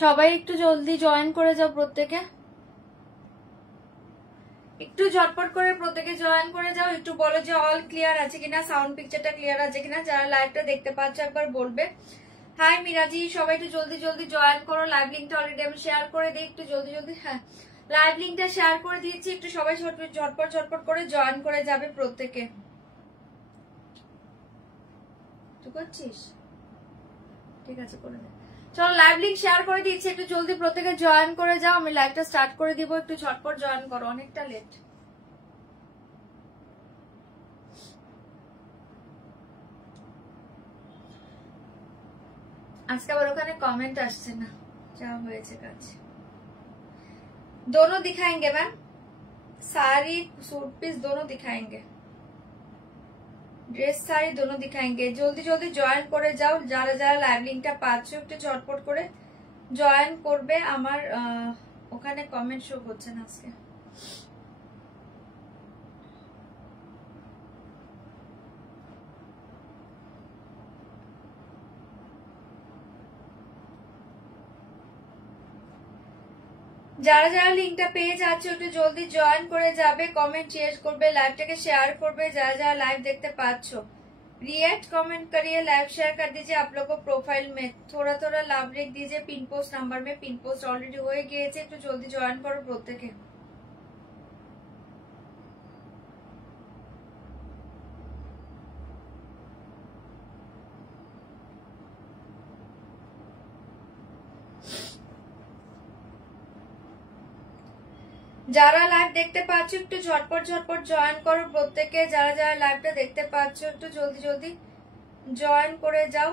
সবাই একটু জলদি জয়েন করে যাও, প্রত্যেকে একটু ঝটপট করে প্রত্যেকে জয়েন করে যাও। একটু বলো যে অল ক্লিয়ার আছে কিনা, সাউন্ড পিকচারটা ক্লিয়ার আছে কিনা। যারা লাইভটা দেখতে পাচ্ছ একবার বলবে। হাই মিরাজি, সবাই একটু জলদি জলদি জয়েন করো। লাইভ লিঙ্কটা অলরেডি আমি শেয়ার করে দিই, একটু জলদি জলদি। হ্যাঁ, লাইভ লিঙ্কটা শেয়ার করে দিয়েছি, একটু সবাই ঝটপট ঝটপট করে জয়েন করে যাবে প্রত্যেকে। তুই করছিস? ঠিক আছে, করে দে। চলো, লাইভ লিঙ্ক শেয়ার করে দিচ্ছি, একটু জলদি প্রত্যেকে জয়েন করে যাও। আমি লাইভটা স্টার্ট করে দিব, একটু ঝটপট জয়েন করো, অনেকটা লেট। আজকে আবার ওখানে কমেন্ট আসছে না, যা হয়েছে কাজ। दोनों दिखाएंगे मैम, साड़ी सूट पीस दोनों दिखाएंगे, ड्रेस साड़ी दोनों दिखाएंगे। जल्दी जल्दी জয়েন করে যাও, যারা যারা লাইভ লিংকটা পাচ্ছ একটু ঝটপট করে জয়েন করবে। আমার ওখানে কমেন্ট শো করছে না আজকে। যারা যারা লিংকটা পেয়ে যাচ্ছে একটু জলদি জয়েন করে যাবে, কমেंट शेयर করবে, লাইভটাকে শেয়ার করবে। যারা যারা लाइव देखते पाচ্ছ रिएक्ट कमेंट करिए, लाइव शेयर कर दीजिए। आप लोग को प्रोफाइल में थोड़ा थोड़ा लाभ लिख दीजिए। पिन पोस्ट नंबर में पिन पोस्ट ऑलरेडी হয়ে গিয়েছে, একটু জলদি জয়েন করো প্রত্যেকে। যারা লাইভ দেখতে পাচ্ছ একটু ঝটপট ঝটপট জয়েন করো প্রত্যেকে। যারা যারা লাইভটা দেখতে পাচ্ছ একটু জলদি জলদি জয়েন করে যাও।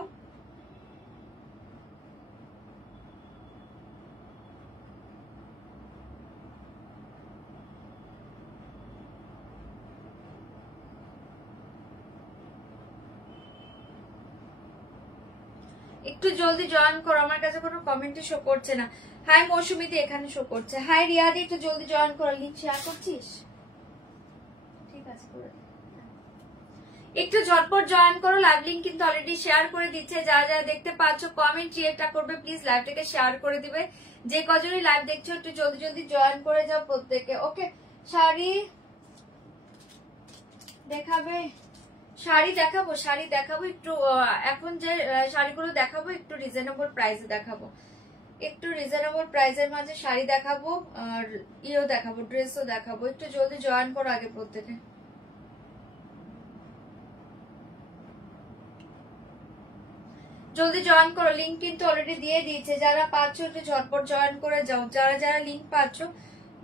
একটু জলদি জয়েন করো, আমার কাছে কোনো কমেন্টই শো করছে না। হাই মৌসুমীদি, এখানে শো করছে। হাই রিয়াদি, একটু জলদি জয়েন করো। লিংক শেয়ার করছিস? ঠিক আছে, করে একটু ঝটপট জয়েন করো। লাইভ লিংক কিন্তু অলরেডি শেয়ার করে দিচ্ছে। যারা যারা দেখতে পাচ্ছ কমেন্ট রিয়েক্টটা করবে, প্লিজ লাইভটাকে শেয়ার করে দিবে। যে কজনই লাইভ দেখছো একটু জলদি জলদি জয়েন করে যাও প্রত্যেকে। ওকে, শাড়ি দেখাবে, শাড়ি দেখাবো, শাড়ি দেখাবো একটু। এখন যে শাড়িগুলো দেখাবো একটু রিজনেবল প্রাইসে দেখাবো, একটু রিজনেবল প্রাইসের মাঝে শাড়ি দেখাবো, আর ইও দেখাবো, ড্রেসও দেখাবো। একটু জলদি জয়েন করো আগে প্রত্যেকে। জলদি জয়েন করো, লিংক কিন্তু অলরেডি দিয়ে দিয়েছে। যারা পাচ্ছ একটু ঝটপট জয়েন করে যাও। যারা যারা লিংক পাচ্ছ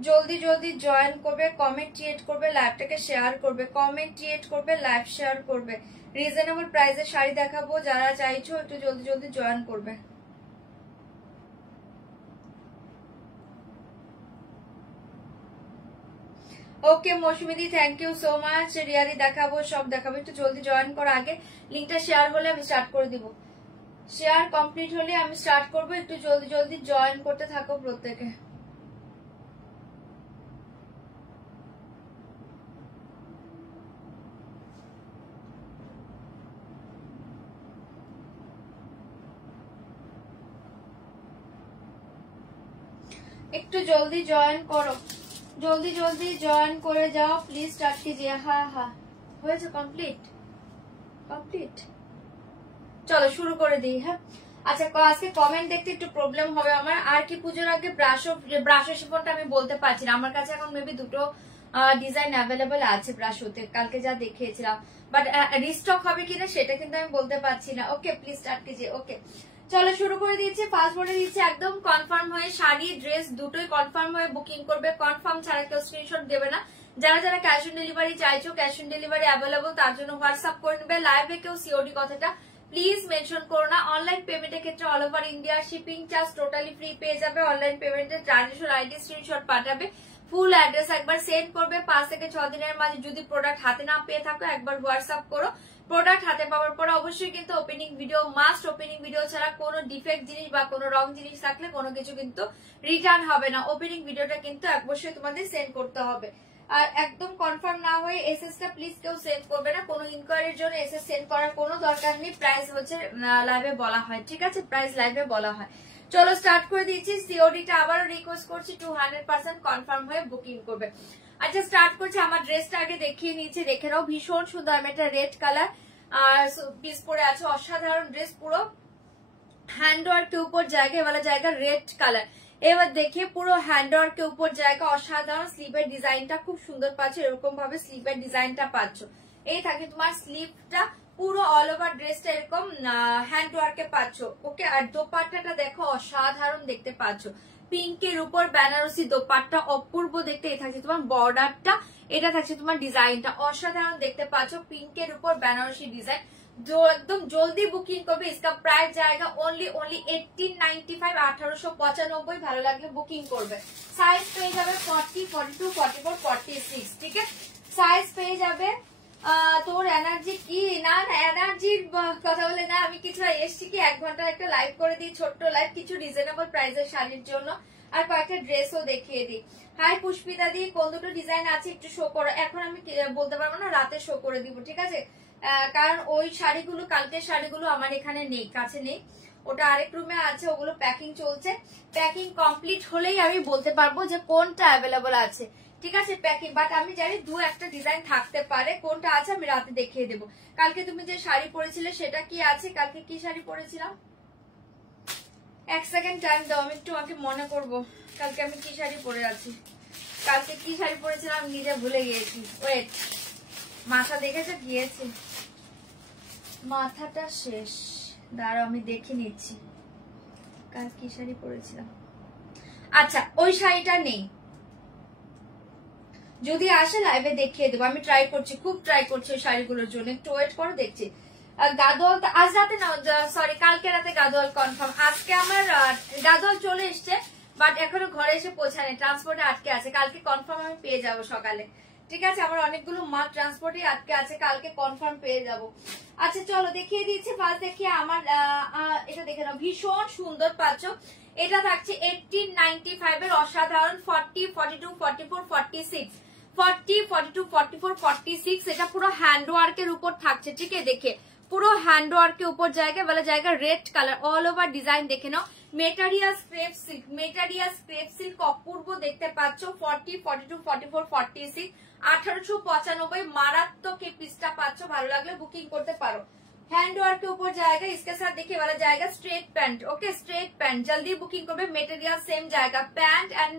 জলদি জলদি জয়েন করবে, কমেন্ট ক্রিয়েট করবে, লাইভটাকে শেয়ার করবে, কমেন্ট ক্রিয়েট করবে, লাইভ শেয়ার করবে। রিজনেবল প্রাইসে শাড়ি দেখাবো, যারা চাইছো একটু জলদি জলদি জয়েন করবে। ওকে মৌসুমিদি, থ্যাংক ইউ সো মাচ। রিয়াদি দেখাবো, সব দেখাবো। একটু জলদি জয়েন করো আগে। লিংকটা শেয়ার হলে আমি স্টার্ট করে দিব, শেয়ার কমপ্লিট হলে আমি স্টার্ট করব। একটু জলদি জলদি জয়েন করতে থাকো প্রত্যেকে। একটু জলদি জয়েন করো, জলদি জলদি জয়েন করে যাও প্লিজ। স্টার্ট कीजिए। হ্যাঁ হ্যাঁ, হয়েছে কমপ্লিট, কমপ্লিট। চলো শুরু করে দিই। হ্যাঁ, আচ্ছা, আজকে কমেন্ট দেখতে একটু প্রবলেম হবে আমার। আর কি পুজোর আগে ব্রাশো শিফনটা আমি বলতে পারছি না। আমার কাছে এখন মেবি দুটো ডিজাইন অ্যাভেলেবল আছে ব্রাশোতে, কালকে যা দেখিয়েছিলাম, বাট রিস্টক হবে কিনা সেটা কিন্তু আমি বলতে পারছি না। ওকে, প্লিজ স্টার্ট कीजिए। ওকে, চলো শুরু করে দিয়েছি। ফার্স্ট বলে দিচ্ছি একদম কনফার্ম হয়ে শাড়ি ড্রেস দুটোই কনফার্ম হয়ে বুকিং করবে। কনফার্ম ছাড়া কেউ স্ক্রিনশট দেবে না। যারা যারা ক্যাশ অন ডেলিভারি চাইছো, ক্যাশ অন ডেলিভারি অ্যাভেলেবল, তার জন্য হোয়াটসঅ্যাপ করে নেবে। লাইভে কেউ সিওডি কথাটা প্লিজ মেনশন করো না। অনলাইন পেমেন্টের ক্ষেত্রে all over India shipping charge totally free পেয়ে যাবে। অনলাইন পেমেন্টের ট্রানজেকশন আইডি স্ক্রিনশট পাঠাবে, ফুল অ্যাড্রেস একবার সেন্ড করবে। 5 থেকে 6 দিনের মাঝে যদি প্রোডাক্ট হাতে না পেয়ে থাকো একবার হোয়াটসঅ্যাপ করো। প্রোডাক্ট হাতে পাওয়ার পর অবশ্যই কিন্তু opening video must. Opening video ছাড়া কোনো ডিফেক্ট জিনিস বা কোনো রং জিনিস থাকলে কোনো কিছু কিন্তু রিটার্ন হবে না। ওপেনিং ভিডিওটা কিন্তু অবশ্যই তোমাদের সেন্ড করতে হবে। আর একদম কনফার্ম না হয়ে এসএস টা প্লিজ কেউ সেন্ড করবে না। কোনো ইনকোয়ারির জন্য এসএস সেন্ড করার কোনো দরকার নেই। প্রাইস হচ্ছে লাইভে বলা হয়, ঠিক আছে? প্রাইস লাইভে বলা হয়। চলো স্টার্ট করে দিচ্ছি। সিওডিটা আবারও রিকোয়েস্ট করছি 200% কনফার্ম হয়ে বুকিং করবে। আচ্ছা স্টার্ট করছি। আমার ড্রেসটা আগে দেখিয়ে নিচ্ছি, দেখে নাও। ভীষণ সুন্দর, আমি একটা রেড কালার আর পিস পরে আছে, অসাধারণ ড্রেস, পুরো হ্যান্ডওয়ার্ক के ऊपर জায়গা, वाला জায়গা রেড কালার। এবার দেখিয়ে পুরো হ্যান্ডওয়ার্ক के ऊपर জায়গা, অসাধারণ। স্লিভের ডিজাইনটা খুব সুন্দর পাচ্ছ, এরকম ভাবে স্লিভের ডিজাইনটা পাচ্ছ। এই থাকে তোমার স্লিভটা, পুরো অল ওভার ড্রেসটা এরকম হ্যান্ডওয়ার্কে পাচ্ছ। ওকে, আর দোপাট্টাটা দেখো অসাধারণ দেখতে পাচ্ছ, পিঙ্কের উপর বেনারসি দোপাট্টা, অপূর্ব দেখতে। এই থাকছে তোমার বর্ডারটা, এটা থাকছে তোমার ডিজাইনটা, অসাধারণ দেখতে পাচ্ছ, পিঙ্কের উপর বেনারসি ডিজাইন। जो एकदम जल्दी बुकिंग करবে। इसका प्राइस जाएगा ओनली 1895, 1895। ভালো লাগলে বুকিং করবে। সাইজ পেয়ে যাবে 40, 42, 44, 46, ঠিক আছে? সাইজ পেয়ে যাবে। তোর এনার্জি কি? না না, এনার্জির কথা বলে না, আমি কিছু এসছি কি 1 ঘন্টার একটা লাইভ করে দিই, ছোট্ট লাইভ, কিছু রিজনেবল প্রাইসের শাড়ির জন্য, আর কয়েকটা ড্রেসও দেখিয়ে দিই। হাই পুষ্পিতা দি, কোন দুটো ডিজাইন আছে একটু শো করো। এখন আমি বলতে পারবো না, রাতে শো করে দিব, ঠিক আছে? কারণ ওই শাড়িগুলো, কালকের শাড়িগুলো আমার এখানে নেই, কাছে নেই, ওটা আরেক রুমে আছে, ওগুলো প্যাকিং চলছে। প্যাকিং কমপ্লিট হলেই আমি বলতে পারবো যে কোনটা অ্যাভেলেবল আছে, ঠিক আছে? প্যাকিং, বাট আমি জানি 2-1টা ডিজাইন থাকতে পারে, কোনটা আছে আমি রাতে দেখিয়ে দেবো। কালকে তুমি যে শাড়ি পরেছিলে সেটা কি আছে? কালকে কি শাড়ি পরেছিলাম? 1 সেকেন্ড টাইম দাও, আমি একটু আমাকে মনে করবো কালকে আমি কি শাড়ি পরে আছি। কালকে কি শাড়ি পরেছিলাম নিজে ভুলে গিয়েছি। ওয়েট, মাথা দেখেছে গিয়েছে, মাথাটা শেষ, দাঁড়াও আমি দেখে নিচ্ছি কাল কি শাড়ি পরেছিলাম। আচ্ছা, ওই শাড়িটা নেই, যদি আসে লাইভে দেখিয়ে দেবো। আমি ট্রাই করছি, খুব ট্রাই করছি ওই শাড়িগুলোর জন্য, একটু ওয়েট করো, দেখছি। গাদোয়াল আজ রাতে না, সরি কালকে রাতে গাদোয়াল কনফার্ম। আজকে আমার গাদোয়াল চলে এসছে, বাট এখনো ঘরে এসে পৌঁছায়নি, ট্রান্সপোর্টে আটকে আছে। কালকে কনফার্ম আমি পেয়ে যাবো সকালে, ঠিক আছে? আমার অনেকগুলো মাল ট্রান্সপোর্টে আটকে আছে, কালকে কনফার্ম পেয়ে যাব। আচ্ছা চলো দেখিয়ে দিচ্ছি। ফার্স্ট দেখিয়ে আমার এটা দেখে নাও, ভীষণ সুন্দর পাচ্ছ। এটা থাকছে 1895 এর, অসাধারণ। 40, 42, 44, 46, 40, 42, 44, 46। এটা পুরো হ্যান্ডওয়ার্কের উপর থাকছে, ঠিক আছে? দেখে পুরো হ্যান্ডওয়ার্কের উপর জায়গা, বলে জায়গা red colour, all over design দেখে নাও। Material crepe silk, material crepe silk, অপূর্ব দেখতে পাচ্ছ। 40, 42, 44, 46, 1895। মারাত্মক এই পিসটা পাচ্ছ, ভালো লাগলে বুকিং করতে পারো। हैंडवर्क के ऊपर जाएगा, इसके साथ देखिए वाला जाएगा straight pant. Okay, straight pant जल्दी बुकिंग करबे। मटेरियल सेम जाएगा, पैंट एंड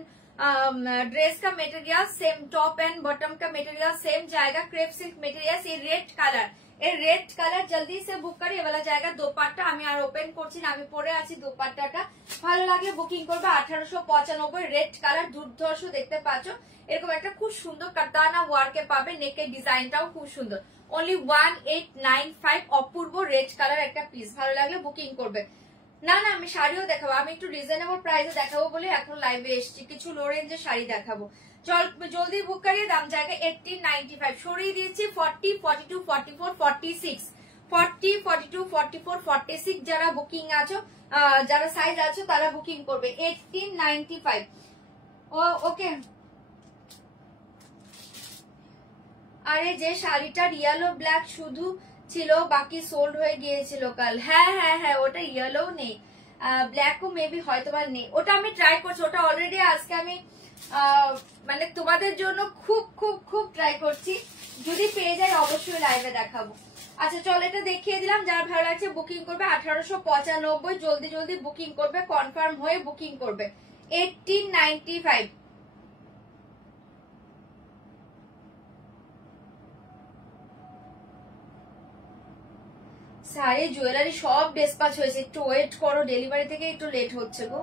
ड्रेस का material same, top and bottom का मटेरियल सेम जाएगा। क्रेप सिल्क मटेरियल, ये रेड कलर, এই রেড কালার জলদি সে বুক করে। এবেলা জায়গা দোপাট্টা আমি আর ওপেন করছি না, আমি পরে আছি দোপাট্টাটা, ভালো লাগলে বুকিং করবে। 1895 রেড কালার, দুর্ধর্ষ দেখতে পাচ্ছ। এরকম একটা খুব সুন্দর কাতানা ওয়ার্কে পাবে, নেকের ডিজাইনটাও খুব সুন্দর। অনলি 1895, অপূর্ব রেড কালার একটা পিস, ভালো লাগলে বুকিং করবে। না না, আমি শাড়িও দেখাবো, আমি একটু রিজনেবল প্রাইসে দেখাবো বলে এখন লাইভে এসেছি, কিছু লো রেঞ্জের শাড়ি দেখাবো। চল জলদি বুক করিয়ে, দাম জায়গা 1895, সরিয়ে দিয়েছি 40, 42, 44, 46, 40, 42, 44, 46। যারা বুকিং আছো, যারা সাইজ আছো তারা বুকিং করবে 1895। ওকে, আরে যে শাড়িটার ইয়েলো ব্ল্যাক শুধু ছিল, বাকি সোল্ড হয়ে গিয়েছিল কাল। হ্যাঁ হ্যাঁ হ্যাঁ, ওটা ইয়েলো নেই, ব্ল্যাকও মেবি হয়তো বা নেই, ওটা আমি ট্রাই করছি। ওটা অলরেডি আজকে আমি মানে তোমাদের জন্য খুব খুব খুব ট্রাই করছি, যদি পেয়ে যাই অবশ্যই লাইভে দেখাবো। আচ্ছা চল, এটা দেখিয়ে দিলাম, যারা ভালো লাগছে বুকিং করবে। 1895, জলদি জলদি বুকিং করবে, কনফার্ম হয়ে বুকিং করবে। 1895। শাড়ি জুয়েলারি সব ডিসপ্যাচ হয়েছে, একটু ওয়েট করো, ডেলিভারি থেকে একটু লেট হচ্ছে গো।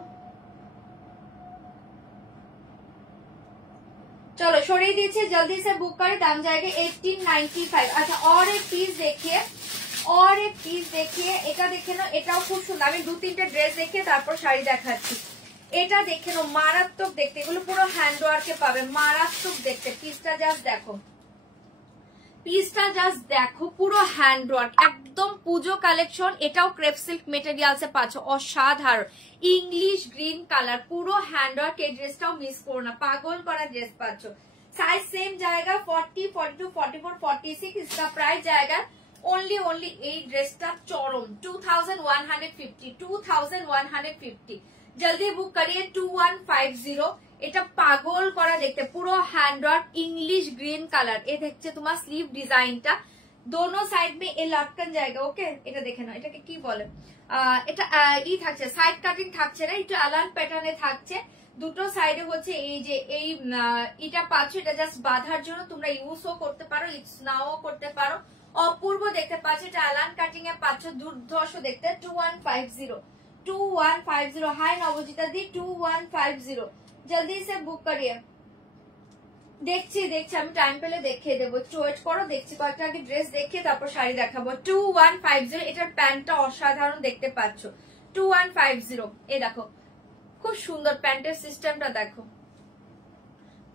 चलो সরিয়ে দিয়েছে, जल्दी से बुक करें, दाम जाएगा 1895। अच्छा और एक पीस देखिए, और एक पीस देखिए, এটা দেখে নাও, এটাও খুব সুন্দর। আমি 2-3টে ড্রেস দেখিয়ে তারপর শাড়ি দেখাচ্ছি। এটা দেখে নাও, মারাত্মক দেখতে, এগুলো পুরো হ্যান্ডওয়ার্কে পাবে, মারাত্মক দেখতে। পিসটা জাস্ট দেখো, পিসটা জাস্ট দেখো, পুরো হ্যান্ডওয়ার্ক, একদম পুজো কালেকশন। এটাও ক্রেপ সিল্ক মেটেরিয়ালসে পাচ্ছ, অসাধারণ ইংলিশ গ্রিন কালার, পুরো হ্যান্ডওয়ার্ক। এই ড্রেসটাও মিস করো না, পাগল করা ড্রেস পাচ্ছ। साइज सेम जाएगा 40, 42, 44, 46। इसका प्राइस जाएगा অনলি এই ড্রেসটা চরম 2150 জলদি বুক করিয়ে 2150। এটা পাগল করা দেখতে, পুরো হ্যান্ডওয়ার্ক इंग्लिश ग्रीन কালার। এ দেখছে তোমার স্লিভ ডিজাইনটা, দোনো সাইড মে এ লটকন জায়গা। ওকে, এটা দেখে নাও, এটাকে কি বলে, এটা ই থাকছে, সাইড কাটিং থাকছে না, একটু আলান প্যাটার্নে থাকছে। দুটো সাইডে হচ্ছে এই যে এই এটা পাচ্ছ, এটা জাস্ট বাঁধার জন্য, তোমরা ইউজও করতে পারো, নাও করতে পারো। অপূর্ব দেখতে পাচ্ছ, এটা আলান কাটিং এ পাচ্ছ, দুর্ধর্ষ দেখতে। 2150 हाय नवजीता दी 2150 जल्दी से बुक करिए। দেখছি আমি টাইম পেলে দেখিয়ে দেবো, একটু ওয়েট করো, দেখছি কয়েকটা আগে ড্রেস দেখিয়ে তারপর শাড়ি দেখাবো। 2150, এটার প্যান্টটা অসাধারণ দেখতে পাচ্ছ। 2150, এই দেখো খুব সুন্দর প্যান্টের সিস্টেমটা দেখো।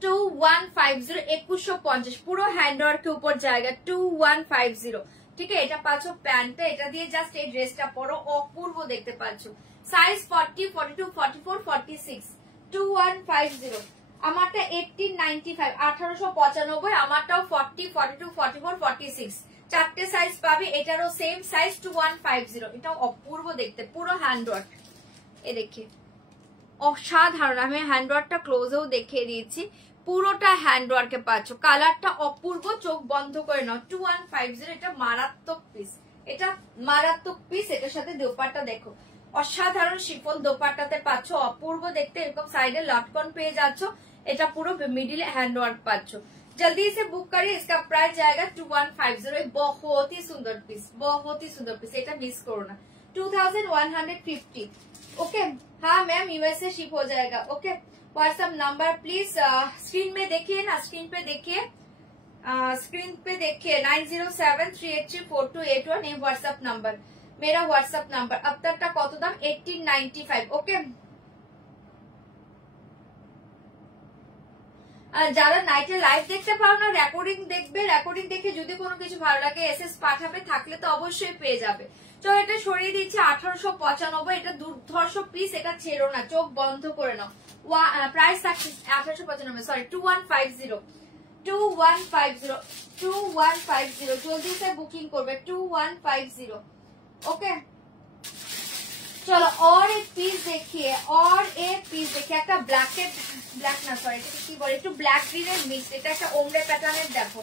2150, 2150, পুরো হ্যান্ডওয়ার্কের উপর জায়গা। 2150, ঠিক আছে। এটা পাচ্ছ প্যান্টটা, এটা দিয়ে জাস্ট এই ড্রেসটা পরো, অপূর্ব দেখতে পাচ্ছ। সাইজ 40, 42, 44, 46। 2150, আমারটা 1895, 1895, আমারটাও 40, 42, 44, 46, চারটে সাইজ পাবে। এটারও সেম সাইজ 2150। এটাও অপূর্ব দেখতে, পুরো হ্যান্ডওয়ার্ক। এ দেখে অসাধারণ, আমি হ্যান্ডওয়ার্কটা ক্লোজেও দেখিয়ে দিয়েছি, পুরোটা হ্যান্ডওয়ার্কে পাচ্ছ। কালারটা অপূর্ব, চোখ বন্ধ করে নাও। 2150, এটা মারাত্মক পিস, এটা মারাত্মক পিস। এটার সাথে দোপাট্টা দেখো, অসাধারণ শিফন দোপাট্টাতে পাচ্ছ, অপূর্ব দেখতে। এরকম সাইডে লটকন পেয়ে যাচ্ছ, এটা পুরো মিডিলে হ্যান্ডওয়ার্ক পাচ্ছ। जल्दी से बुक करिए, इसका प्राइस जाएगा 2150। बहुत ही सुंदर पीस, बहुत ही सुंदर पीस, এটা মিস করো না। 2150। ओके, हाँ मैम यूएसए शिप हो जाएगा। Okay, WhatsApp number please screen में देखिए ना, स्क्रीन पे देखिए, 9073834281, ये व्हाट्सएप नंबर, मेरा व्हाट्सएप नंबर। अब तक का कत दाम 1895। ओके, যারা নাইটে লাইভ দেখতে পাও না, রেকর্ডিং দেখবে, রেকর্ডিং দেখে যদি কোনো কিছু ভালো লাগে এসএস পাঠাবে, থাকলে তো অবশ্যই পেয়ে যাবে। চলো এটা সরিয়ে দিচ্ছি 1895, এটা দুর্ধর্ষ পিস, এটা ছেড়ো না, চোখ বন্ধ করে নাও। প্রাইস থাকছে 1895, সরি 2150, 2150 জলদি সে বুকিং করবে। 2150। ओके, चलो और एक पीस देखिए, और एक पीस देखिए, একটা ব্ল্যাক না সরি, এটা কি বলে, একটু ব্ল্যাক গ্রিনের মিক্স। এটা একটা ওমরে প্যাটার্নের, দেখো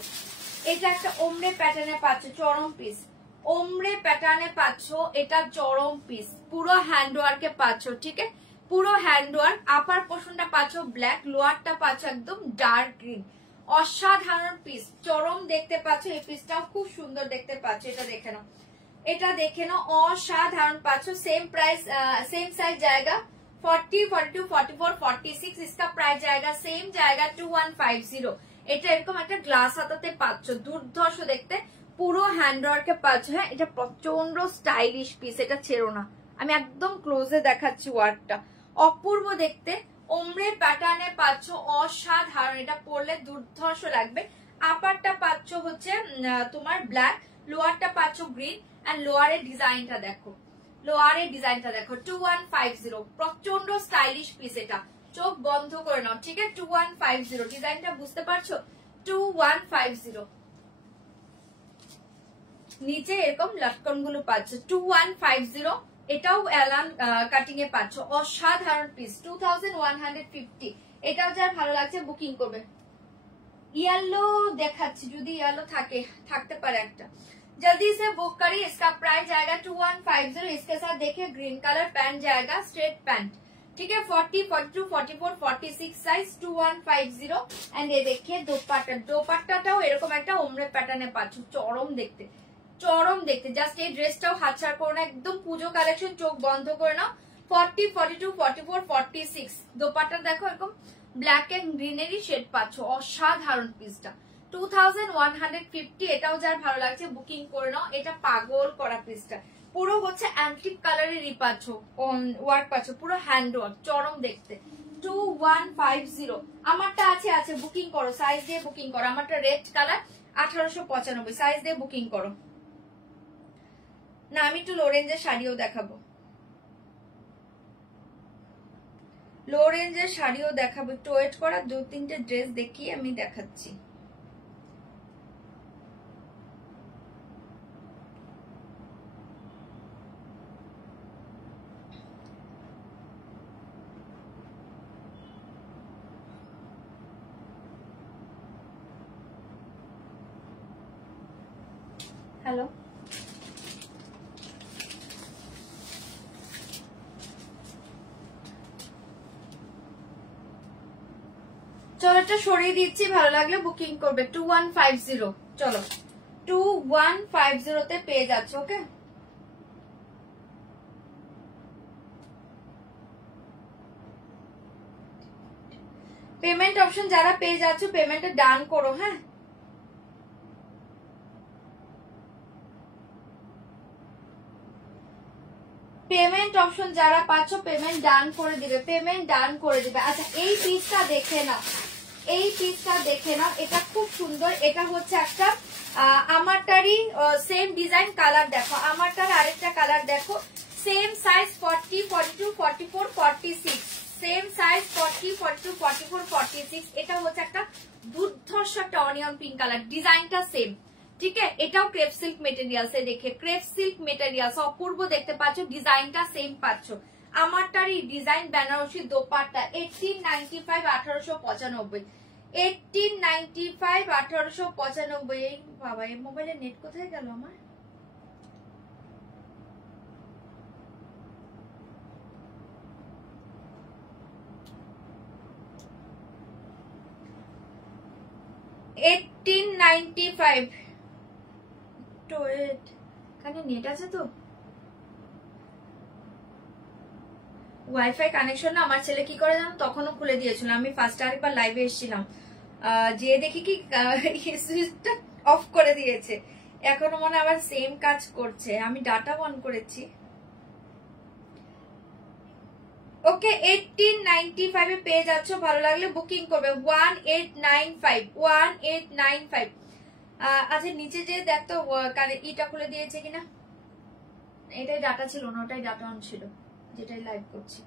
এটা একটা ওমরে প্যাটার্নে পাচ্ছ, চরম পিস। ওমরে প্যাটার্নে পাচ্ছ, এটা চরম পিস, পুরো হ্যান্ডওয়ার্কে পাচ্ছ, ঠিক আছে, পুরো হ্যান্ডওয়ার্ক। আপার পোর্শনটা পাচ্ছ ব্ল্যাক, লোয়ারটা পাচ্ছ একদম ডার্ক গ্রিন, অসাধারণ পিস, চরম দেখতে পাচ্ছ। এই পিসটাও খুব সুন্দর দেখতে পাচ্ছ, এটা দেখে নাও, এটা দেখে নাও, অসাধারণ পাচ্ছ। सेम प्राइस, सेम साइज जाएगा 40, 42, 44, 46, इसका प्राइस जाएगा सेम जाएगा 2150। এটা এরকম একটা গ্লাস হাতাতে পাচ্ছ, দুর্ধর্ষ দেখতে, পুরো হ্যান্ডওয়ার্কে পাচ্ছ। হ্যাঁ, এটা প্রচন্ড স্টাইলিশ পিস, এটা ছেড়ো না, আমি একদম ক্লোজে দেখাচ্ছি ওয়ার্কটা, অপূর্ব দেখতে। ওমরে প্যাটার্নে পাচ্ছ, অসাধারণ, এটা পরলে দুর্ধর্ষ লাগবে। আপারটা পাচ্ছ হচ্ছে তোমার ব্ল্যাক, লোয়ারটা পাচ্ছ গ্রিন, এন্ড লোয়ারের ডিজাইনটা দেখো, লোয়ারের ডিজাইনটা দেখো। 2150, প্রচন্ড স্টাইলিশ পিস, এটা চোখ বন্ধ করে নাও, ঠিক আছে। 2150, ডিজাইনটা বুঝতে পারছো? 2150, নিচে এরকম লটকন গুলো পাচ্ছ। 2150, এটাও অ্যালান কাটিং এ পাচ্ছ, অসাধারণ পিস। 2150, এটাও যার ভালো লাগছে বুকিং করবে। येलो দেখাচ্ছি, যদি येलो থাকতে পারে একটা, जल्दी से बुक करिए, इसका प्राइस जाएगा 2150। इसके साथ देखिए ग्रीन कलर पैंट जाएगा, स्ट्रेट पैंट, ठीक है। 40, 42, 44, 46 साइज 2150। एंड ये देखिए दोपाट्टा, दोपाट्टाটাও এরকম একটা ওমরে প্যাটার্নে পাচ্ছ, চরম দেখতে, চরম দেখতে। জাস্ট এই ড্রেসটাও হাতছাড়া করো না, একদম পুজো কালেকশন, চোখ বন্ধ করে নাও। 40, 42, 44, 46, দোপাট্টা দেখো এরকম ব্ল্যাক এন্ড গ্রিনেরই শেড পাচ্ছ, অসাধারণ পিসটা। 2150, এটাও যার ভালো লাগছে বুকিং করে নাও। এটা পাগল করা পিসটা, পুরো হচ্ছে অ্যান্টিক কালারেরই পাচ্ছ, ওয়ার্ক পাচ্ছ, পুরো হ্যান্ড ওয়ার্ক, চরম দেখতে। 2150, আমারটা আছে বুকিং করো, সাইজ দিয়ে বুকিং করো। আমারটা রেড কালার, 1895, সাইজ দিয়ে বুকিং করো না। আমি একটু লো রেঞ্জের শাড়িও দেখাবো, লো রেঞ্জের শাড়িও দেখাবো, একটু ওয়েট করা, 2-3টে ড্রেস দেখিয়ে আমি দেখাচ্ছি। হ্যালো, চলো এটা সরিয়ে দিচ্ছি, ভালো লাগলে বুকিং করবে 2150। চলো 2150 তে পেয়ে যাচ্ছে। ওকে, পেমেন্ট অপশন যারা পেয়ে যাচ্ছ পেমেন্টটা ডান করো। হ্যাঁ, পেমেন্ট অপশন যারা পাচ্ছ পেমেন্ট ডান করে দিবে, পেমেন্ট ডান করে দিবে। আচ্ছা এই পিসটা দেখে নাও, এই পিসটা দেখে নাও, এটা খুব সুন্দর। এটা হচ্ছে একটা আমারটারই সেম ডিজাইন, কালার দেখো, আমারটার আরেকটা কালার দেখো, সেম সাইজ 40, 42, 44, 46, সেম সাইজ 40, 42, 44, 46। এটা হচ্ছে একটা দুর্ধর্ষ একটা অনিয়ন পিঙ্ক কালার, ডিজাইনটা সেম। ঠিক আছে, এটাও ক্রেপ সিল্ক মেটেরিয়ালস এ, দেখে ক্রেপ সিল্ক মেটেরিয়ালস অপূর্ব দেখতে পাচ্ছ, ডিজাইনটা সেম পাচ্ছ। আমারটারই ডিজাইন বেনারসি দোপাট্টা 1895 1895, 1895 1895। এই বাবা, এই মোবাইলে নেট কোথায় গেল আমার? এখানে নেট আছে তো, ওয়াইফাই কানেকশন না আমার ছেলে কি করে জানো, তখনও খুলে দিয়েছিল। আমি ফার্স্ট আরেকবার লাইভে এসেছিলাম, যে দেখি কি সুইচটা অফ করে দিয়েছে, এখনো মনে আবার সেম কাজ করছে। আমি ডাটা অন করেছি। ওকে, 1895 এ পেয়ে যাচ্ছ, ভালো লাগলে বুকিং করবে। 1895, 1895। আচ্ছা নিচে যে দেখতো ইটা খুলে দিয়েছে কিনা, এটাই ডাটা ছিল না, ওটাই ডাটা অন ছিল, যেটাই লাইভ করছি,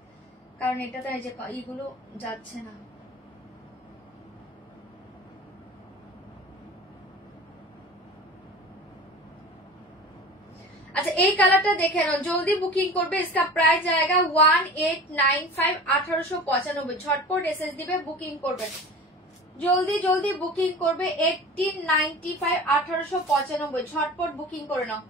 কারণ এটাতে এই যে ইগুলো যাচ্ছে না। अच्छा এই কালারটা দেখে নাও, জলদি বুকিং করবে। इसका प्राइस जाएगा 1895 1895। झटपट एसएस দিবে, বুকিং করবে, জলদি জলদি বুকিং করবে। 1895 1895, झटपट বুকিং করে নাও।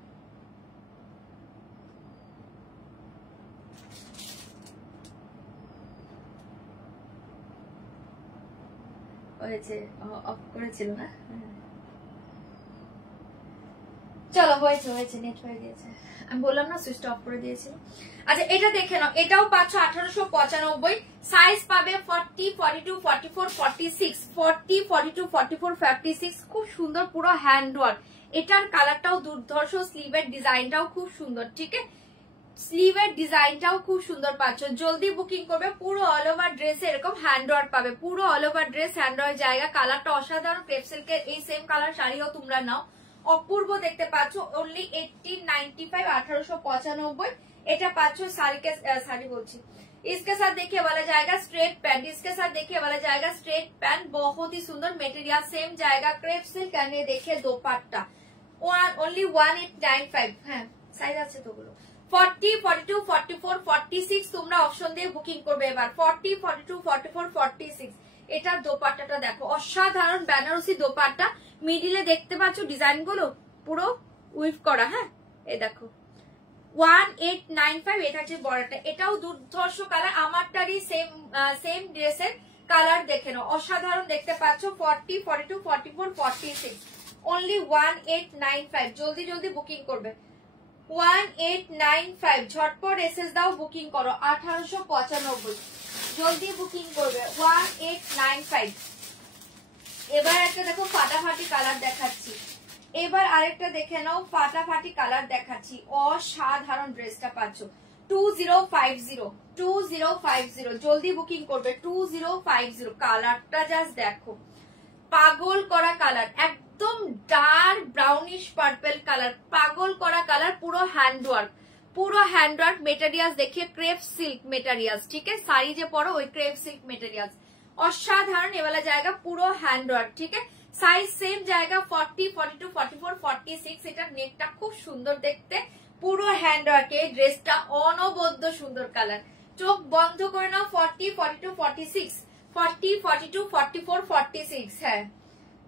হয়েছে, অফ করেছিল না, চলো হয়েছে হয়েছে, নেট হয়ে গিয়েছে, আমি বললাম না সুইচটা অফ করে দিয়েছিল। আচ্ছা এটা দেখে নাও, এটাও পাচ্ছ 1895, সাইজ পাবে 40, 42, 44, 46, 40, 42, 44, 46। খুব সুন্দর পুরো হ্যান্ড ওয়ার্ক, এটার কালারটাও দুর্ধর্ষ, স্লিভের ডিজাইনটাও খুব সুন্দর। ঠিক আছে, স্লিভের ডিজাইনটাও খুব সুন্দর পাচ্ছ, জলদি বুকিং করবে। পুরো অল ওভার ড্রেসে এরকম হ্যান্ড ওয়ার্ক পাবে, পুরো all over dress hand work জায়গা। কালারটা অসাধারণ, ক্রেপ সিল্কের এই সেম কালার শাড়িও তোমরা নাও, অপূর্ব দেখতে পাচ্ছ। অনলি 1895 1895 এটা পাচ্ছ। শাড়ি বলছি, इसके साथ देखिए वाला जाएगा स्ट्रेट पैंट, इसके साथ देखिए वाला जाएगा स्ट्रेट पैंट, बहुत ही सुंदर मेटेरियल, सेम जाएगा क्रेप सिल्क। एंड ये देखिए दोपट्टा ओनली 1895। হ্যাঁ সাইজ আছে তো গুলো 40, 42, 44, 46 তোমরা অপশন দিয়ে বুকিং করবে এবার। 40, 42, 44, 46 এটার দোপাট্টাটা দেখো, অসাধারণ বেনারসি দোপাট্টা। মিডিলে দেখতে পাচ্ছ ডিজাইন গুলো পুরো উইভ করা। হ্যাঁ এই দেখো 1895, এটা হচ্ছে বড়টা, এটাও দুর্ধর্ষ কালার, আমারটারই সেম ড্রেসের কালার দেখে নাও, অসাধারণ দেখতে পাচ্ছ। 40, 42, 44, 46 অনলি 1895, জলদি জলদি বুকিং করবে। 1895, ঝটপট এসএস দাও, বুকিং করো। 1895, জলদি বুকিং করবে। 1895। এবার একটা দেখো ফাটাফাটি কালার দেখাচ্ছি, এবার আরেকটা দেখে নাও ফাটাফাটি কালার দেখাচ্ছি, অসাধারণ ড্রেসটা পাচ্ছ। 2050, 2050, জলদি বুকিং করবে। 2050, কালারটা জাস্ট দেখো, পাগল করা কালার, একদম ডার্ক ব্রাউনিশ পার্পল কালার, পাগল করা কালার, পুরো হ্যান্ডওয়ার্ক, পুরো হ্যান্ডওয়ার্ক মেটেরিয়ালস দেখিয়ে ক্রেপ সিল্ক মেটেরিয়ালস। ঠিক আছে, শাড়ি যে পরো ওই ক্রেপ সিল্ক মেটেরিয়ালস, অসাধারণ এবেলা জায়গা, পুরো হ্যান্ডওয়ার্ক। ঠিক আছে, সাইজ সেম জায়গা 40, 42, 44, 46। এটা নেকটা খুব সুন্দর দেখতে, পুরো হ্যান্ডওয়ার্ক, এই ড্রেসটা অনবদ্য সুন্দর কালার, চোখ বন্ধ করে নাও। 40, 42, 46, 40, 42, 44, 46। হ্যাঁ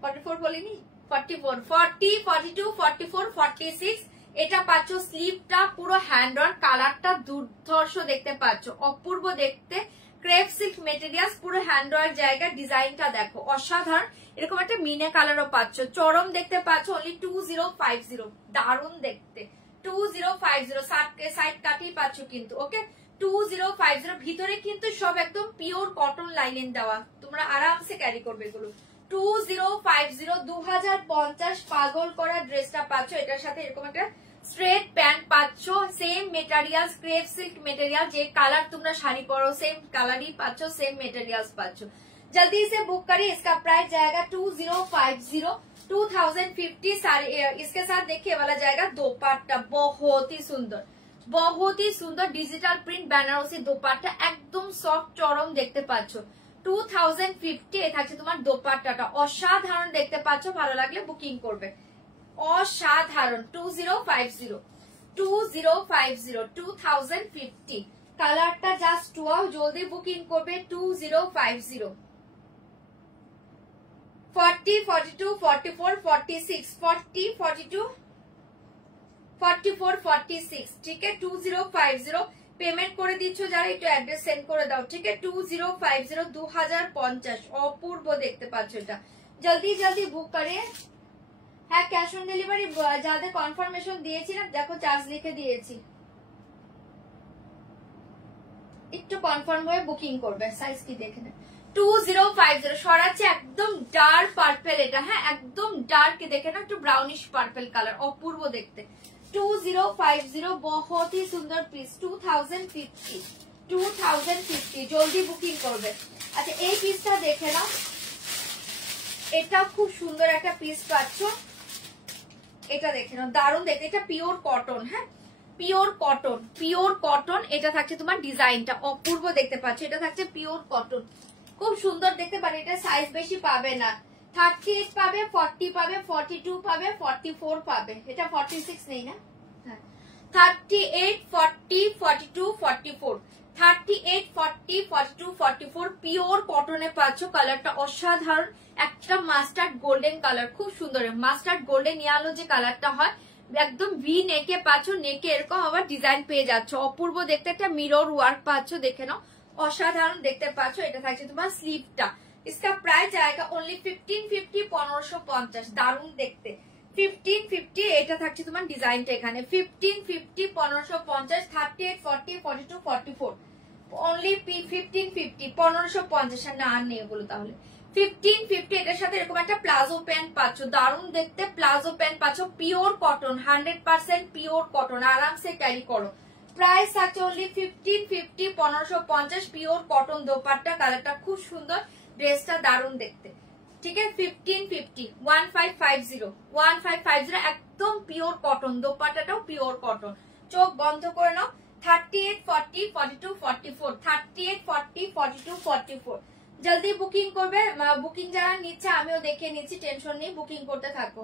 44 বলিনি, 44 40 42 44 46 এটা পাচ্ছ স্লিভটা পুরো হ্যান্ড ওয়ার্ক কালারটা দুর্ধর্ষ দেখতে পাচ্ছ অপূর্ব দেখতে ক্রেপ সিল্ক মেটেরিয়ালস পুরো হ্যান্ড ওয়ার্ক জায়গা ডিজাইনটা দেখো অসাধারণ এরকম একটা মিনে কালারও পাচ্ছ চরম দেখতে পাচ্ছ অনলি 2050 দারুণ দেখতে 2050 সাইড কাটিয়ে পাচ্ছ কিন্তু ওকে 2050 ভিতরে কিন্তু সব একদম পিওর কটন লাইনেন দেওয়া তোমরা আরামসে ক্যারি করবে এগুলো 2050 2050 পাগল করা ড্রেসটা পাচ্ছ এটার সাথে এরকম একটা স্ট্রেট প্যান্ট পাচ্ছ same materials crepe silk material যে কালার তোমরা শাড়ি পরো সেम कलर ही पाচ্ছ सेम मटेरियल्स पाচ্ছ जल्दी से बुक करिए इसका प्राइस जाएगा 2050 2050 साड़ी इसके साथ देखिए वाला जाएगा दोपट्टा बहुत ही सुंदर डिजिटल प्रिंट बनारसी दोपट्टा एकदम सॉफ्ट चरम देखते पाচ্ছ 2050 এ থাকছে তোমার দোপাট্টাটা অসাধারণ দেখতে পাচ্ছ ভালো লাগলে বুকিং করবে অসাধারণ 2050 কালারটা জাস্ট ওয়াও জলদি বুকিং করবে 2050 40 42 44 46 40 42 44 46 ठीक है 2050 पेमेंट করে দিচ্ছ যারা একটু অ্যাড্রেস সেন্ড করে দাও ঠিক আছে 2050 2050 অপূর্ব দেখতে পাচ্ছ এটা জলদি জলদি বুক করে হ্যাঁ ক্যাশ অন ডেলিভারি যাদের কনফার্মেশন দিয়েছি না দেখো চার্জ লিখে দিয়েছি একটু কনফার্ম হয়ে বুকিং করবে সাইজ কি দেখে নে 2050 সরাচ্ছে একদম ডার্ক পার্পল এটা হ্যাঁ একদম ডার্ক দেখে না একটু ব্রাউনিশ পার্পল কালার অপূর্ব দেখতে 2050 बहुत ही सुंदर पीस 2050 জলদি বুকিং করবে আচ্ছা এই পিসটা দেখে নাও এটা খুব সুন্দর একটা পিস পাচ্ছ এটা দেখে নাও দারুণ দেখতে এটা পিওর কটন হ্যাঁ পিওর কটন এটা থাকছে তোমার ডিজাইনটা অপূর্ব দেখতে পাচ্ছ এটা থাকছে পিওর কটন খুব সুন্দর দেখতে পারে এটা সাইজ বেশি পাবে না 38 পাবে 40 পাবে 42 পাবে 44 পাবে এটা 46 নেই না 38 40 42 44 38 40 42 44 পিওর কটনে পাচ্ছ কালারটা অসাধারণ একটা মাস্টার্ড গোল্ডেন কালার খুব সুন্দর মাস্টার্ড গোল্ডেন ইয়ালো যে কালারটা হয় একদম ভি নেকে পাচ্ছ নেকে এরকম আবার ডিজাইন পেয়ে যাচ্ছ অপূর্ব দেখতে একটা মিরর ওয়ার্ক পাচ্ছ দেখে নাও অসাধারণ দেখতে পাচ্ছ এটা থাকছে তোমার স্লিভটা इसका प्राइस जाएगा ओनली 1550 1550 দারুণ দেখতে 1550 এটা থাকছে তোমার ডিজাইনটা এখানে 1550 1550 38 40 42 44 ओनली 1550 1550 না আর নেই এগুলো তাহলে 1550 এটার সাথে এরকম একটা প্লাজো প্যান্ট পাচ্ছ দারুণ দেখতে প্লাজো প্যান্ট পাচ্ছ পিওর কটন 100% পিওর কটন আরামসে ক্যারি করো প্রাইস থাকছে ओनली 1550 1550 পিওর কটন দোপাট্টা কালারটা খুব সুন্দর ড্রেসটা দারুণ দেখতে ঠিক আছে 1550 একদম পিওর কটন দোপাট্টাটাও পিওর কটন চোখ বন্ধ করে নাও 38 40 42 44 38 40 42 44 জলদি বুকিং করবে বুকিং যারা নিচ্ছে আমিও দেখে নিচ্ছি টেনশন নেই বুকিং করতে থাকো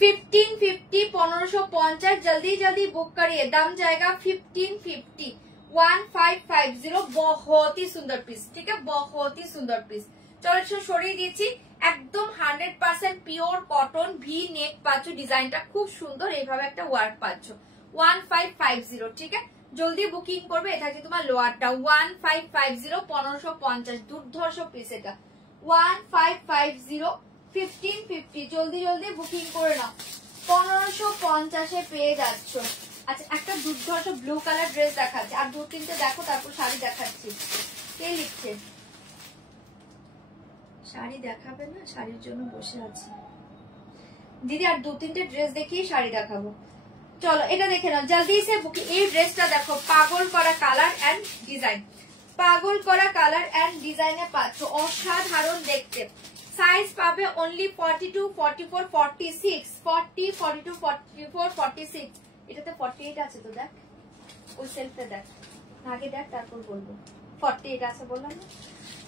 $1550 जल्दी जल्दी बुक करिए दाम जाएगा 1550 1550 बहुत ही सुंदर पीस ठीक है बहुत ही सुंदर पीस चलो সরিয়ে দিচ্ছি একদম 100% পিওর কটন ভি নেক পাচ্ছ ডিজাইনটা খুব সুন্দর এইভাবে একটা ওয়ার্ক পাচ্ছ 1550 ঠিক আছে জলদি বুকিং করবে এটা হচ্ছে তোমার লোয়ারটা 1550 1550 দুর্ধর্ষ পিস এটা 1550 1550 জলদি জলদি বুকিং করে নাও 1550 এ পেয়ে যাচ্ছ আচ্ছা একটা দুর্ধর্ষ ব্লু কালার ড্রেস দেখাচ্ছে আর দু তিনটে দেখো তারপর শাড়ি দেখাচ্ছি কে লিখছে শাড়ি দেখাবে না শাড়ির জন্য বসে আছি দিদি আর দু তিনটে ড্রেস দেখিয়ে শাড়ি দেখাবো চলো এটা দেখে নাও জলদি সে বুকিং এই ড্রেসটা দেখো পাগল করা কালার এন্ড ডিজাইন পাগল করা কালার এন্ড ডিজাইনে পাচ্ছ অসাধারণ দেখতে সাইজ পাবে only 42 44 46 40 42 44 46 এটাতে 48 আছে তো দেখ ওই সেলফে দেখ আগে দেখ তারপর বলবো 48 আছে বললাম না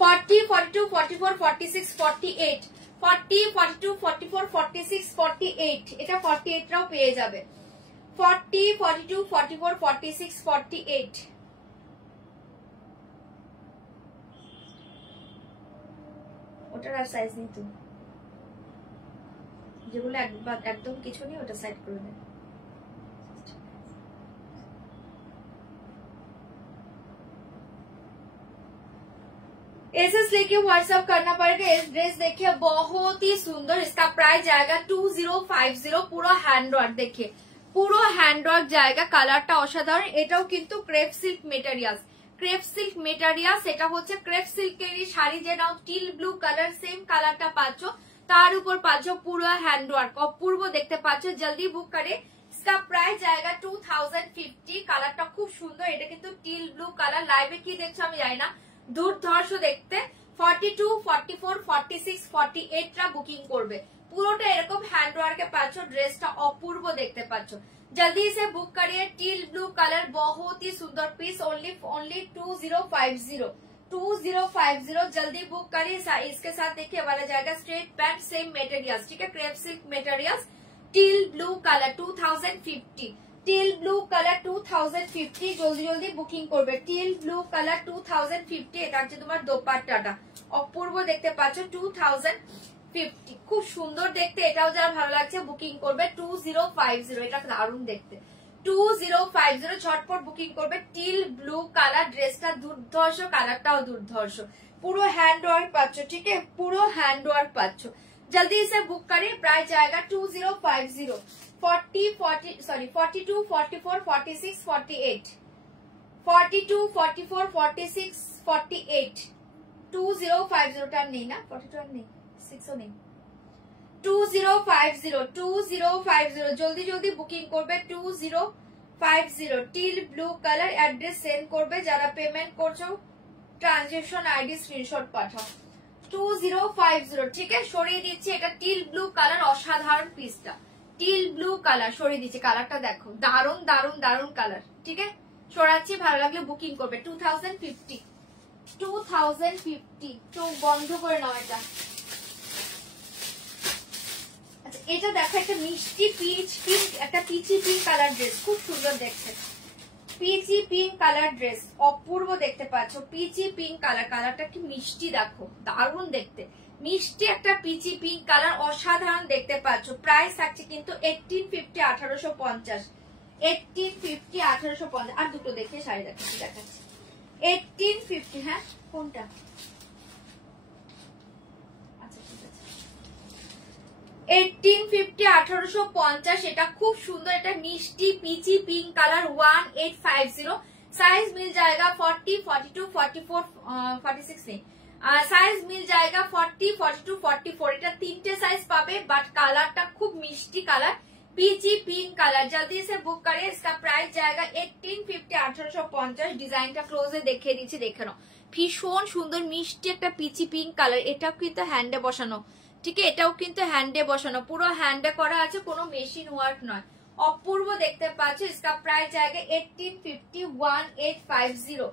40 42 44 46 48 40 42 44 46 48 এটা 48 রাও পেয়ে যাবে 40 42 44 46 48 ওটার আর সাইজ নেই তো, যেগুলো একদম কিছু নেই ওটা সাইড করে দেন। एसएस लेके व्हाट्सएप करना पड़ेगा। इस ड्रेस देखिए बहुत ही सुंदर, इसका प्राइस जाएगा 2050। পুরো হ্যান্ডওয়ার্ক देखिए, পুরো হ্যান্ডওয়ার্ক জায়গা, কালারটা অসাধারণ। এটাও কিন্তু crepe silk materials, crepe silk materials. এটা হচ্ছে ক্রেপ সিল্কেরই শাড়ি, যে নাও টিল ব্লু কালার, সেম কালারটা পাচ্ছ, তার উপর পাচ্ছ পুরো হ্যান্ডওয়ার্ক, অপূর্ব দেখতে পাচ্ছ। জলদি বুক করে, इसका प्राइस जाएगा 2050। কালারটা খুব সুন্দর, এটা কিন্তু টিল ব্লু কালার। লাইভে কি দেখছো আমি জানি না, দুর্ধর্ষ দেখতে। 42, 44, 46, 48 টা বুকিং করবে। পুরোটা এরকম হ্যান্ডওয়ার্কে পাচ্ছ, ড্রেসটা অপূর্ব দেখতে পাচ্ছ। जल्दी से बुक करिए, टील ब्लू कलर बहुत ही सुंदर पीस, ओनली 2050, 2050। जल्दी बुक करिए। इसके साथ देखिए वाला जाएगा स्ट्रेट पैंट, सेम मेटेरियल्स, ठीक है, crepe silk materials, teal blue colour 2050, teal blue colour 2050। জলদি জলদি বুকিং করবে। Teal blue colour 2050। এটা হচ্ছে তোমার দোপাট্টাটা, অপূর্ব দেখতে পাচ্ছ, 2050। খুব সুন্দর দেখতে, এটাও যারা ভালো লাগছে বুকিং করবে 2050। এটা দারুণ দেখতে, 2050 ঝটপট বুকিং করবে। টিল ব্লু কালার, ড্রেসটা দুর্ধর্ষ, কালারটাও দুর্ধর্ষ, পুরো হ্যান্ডওয়ার্ক পাচ্ছ, ঠিক আছে, পুরো হ্যান্ডওয়ার্ক পাচ্ছ। जल्दी से बुक करिए, प्राइस जाएगा 2050। 42, 44, 46, 48, 42, 44, 46, 48, 2050 টার নেই না, 42 আর নেই, 6ও নেই, 2050, 2050। জলদি জলদি বুকিং করবে 2050। Teal blue colour, address send করবে। যারা পেমেন্ট করছো ট্রানজেকশন আইডি স্ক্রিনশট পাঠাও। 2050, ঠিক আছে, সরিয়ে দিচ্ছি। এটা টিল ব্লু কালার, অসাধারণ পিসটা, টিল ব্লু কালার সরিয়ে দিচ্ছি। কালারটা দেখো, দারুণ দারুণ দারুণ কালার, ঠিক আছে, সরাচ্ছি। ভালো লাগলে বুকিং করবে 2050, 2050। তো বন্ধ করে নাও এটা। আচ্ছা, এটা দেখো, একটা মিষ্টি পিচ পিঙ্ক, একটা পিচি পিঙ্ক কালার ড্রেস, খুব সুন্দর দেখতে, পিচি পিঙ্ক কালার ড্রেস, অপূর্ব দেখতে পাচ্ছ, পিচি পিঙ্ক কালার। কালারটা কি মিষ্টি দেখো, দারুণ দেখতে, মিষ্টি একটা পিচি পিঙ্ক কালার, অসাধারণ দেখতে পাচ্ছ। প্রাইস থাকছে কিন্তু 1850, 1850, 1850, 1850। আর দুটো দেখে শাড়ি দেখাচ্ছি, 1850। হ্যাঁ, কোনটা? আচ্ছা, ঠিক আছে, 1850, 1850। এটা খুব সুন্দর, এটা মিষ্টি পিচি পিঙ্ক কালার, 1850। साइज मिल जाएगा 40, 42, 44, 46 नहीं, साइज मिल जाएगा 40, 42, 44। এটা তিনটে সাইজ পাবে, বাট কালারটা খুব মিষ্টি কালার, পিচি পিঙ্ক কালার। जल्दी से बुक करिए, इसका प्राइस जाएगा 1850, 1850। ডিজাইনটা ক্লোজে দেখিয়ে দিচ্ছি, দেখে নাও, ভীষণ সুন্দর মিষ্টি একটা পিচি পিঙ্ক কালার। এটাও কিন্তু হ্যান্ডে বসানো, ঠিক আছে, এটাও কিন্তু হ্যান্ডে বসানো, পুরো হ্যান্ডে করা আছে, কোনো মেশিন ওয়ার্ক নয়, অপূর্ব দেখতে পাচ্ছ। इसका प्राइस जाएगा 1850, 1850,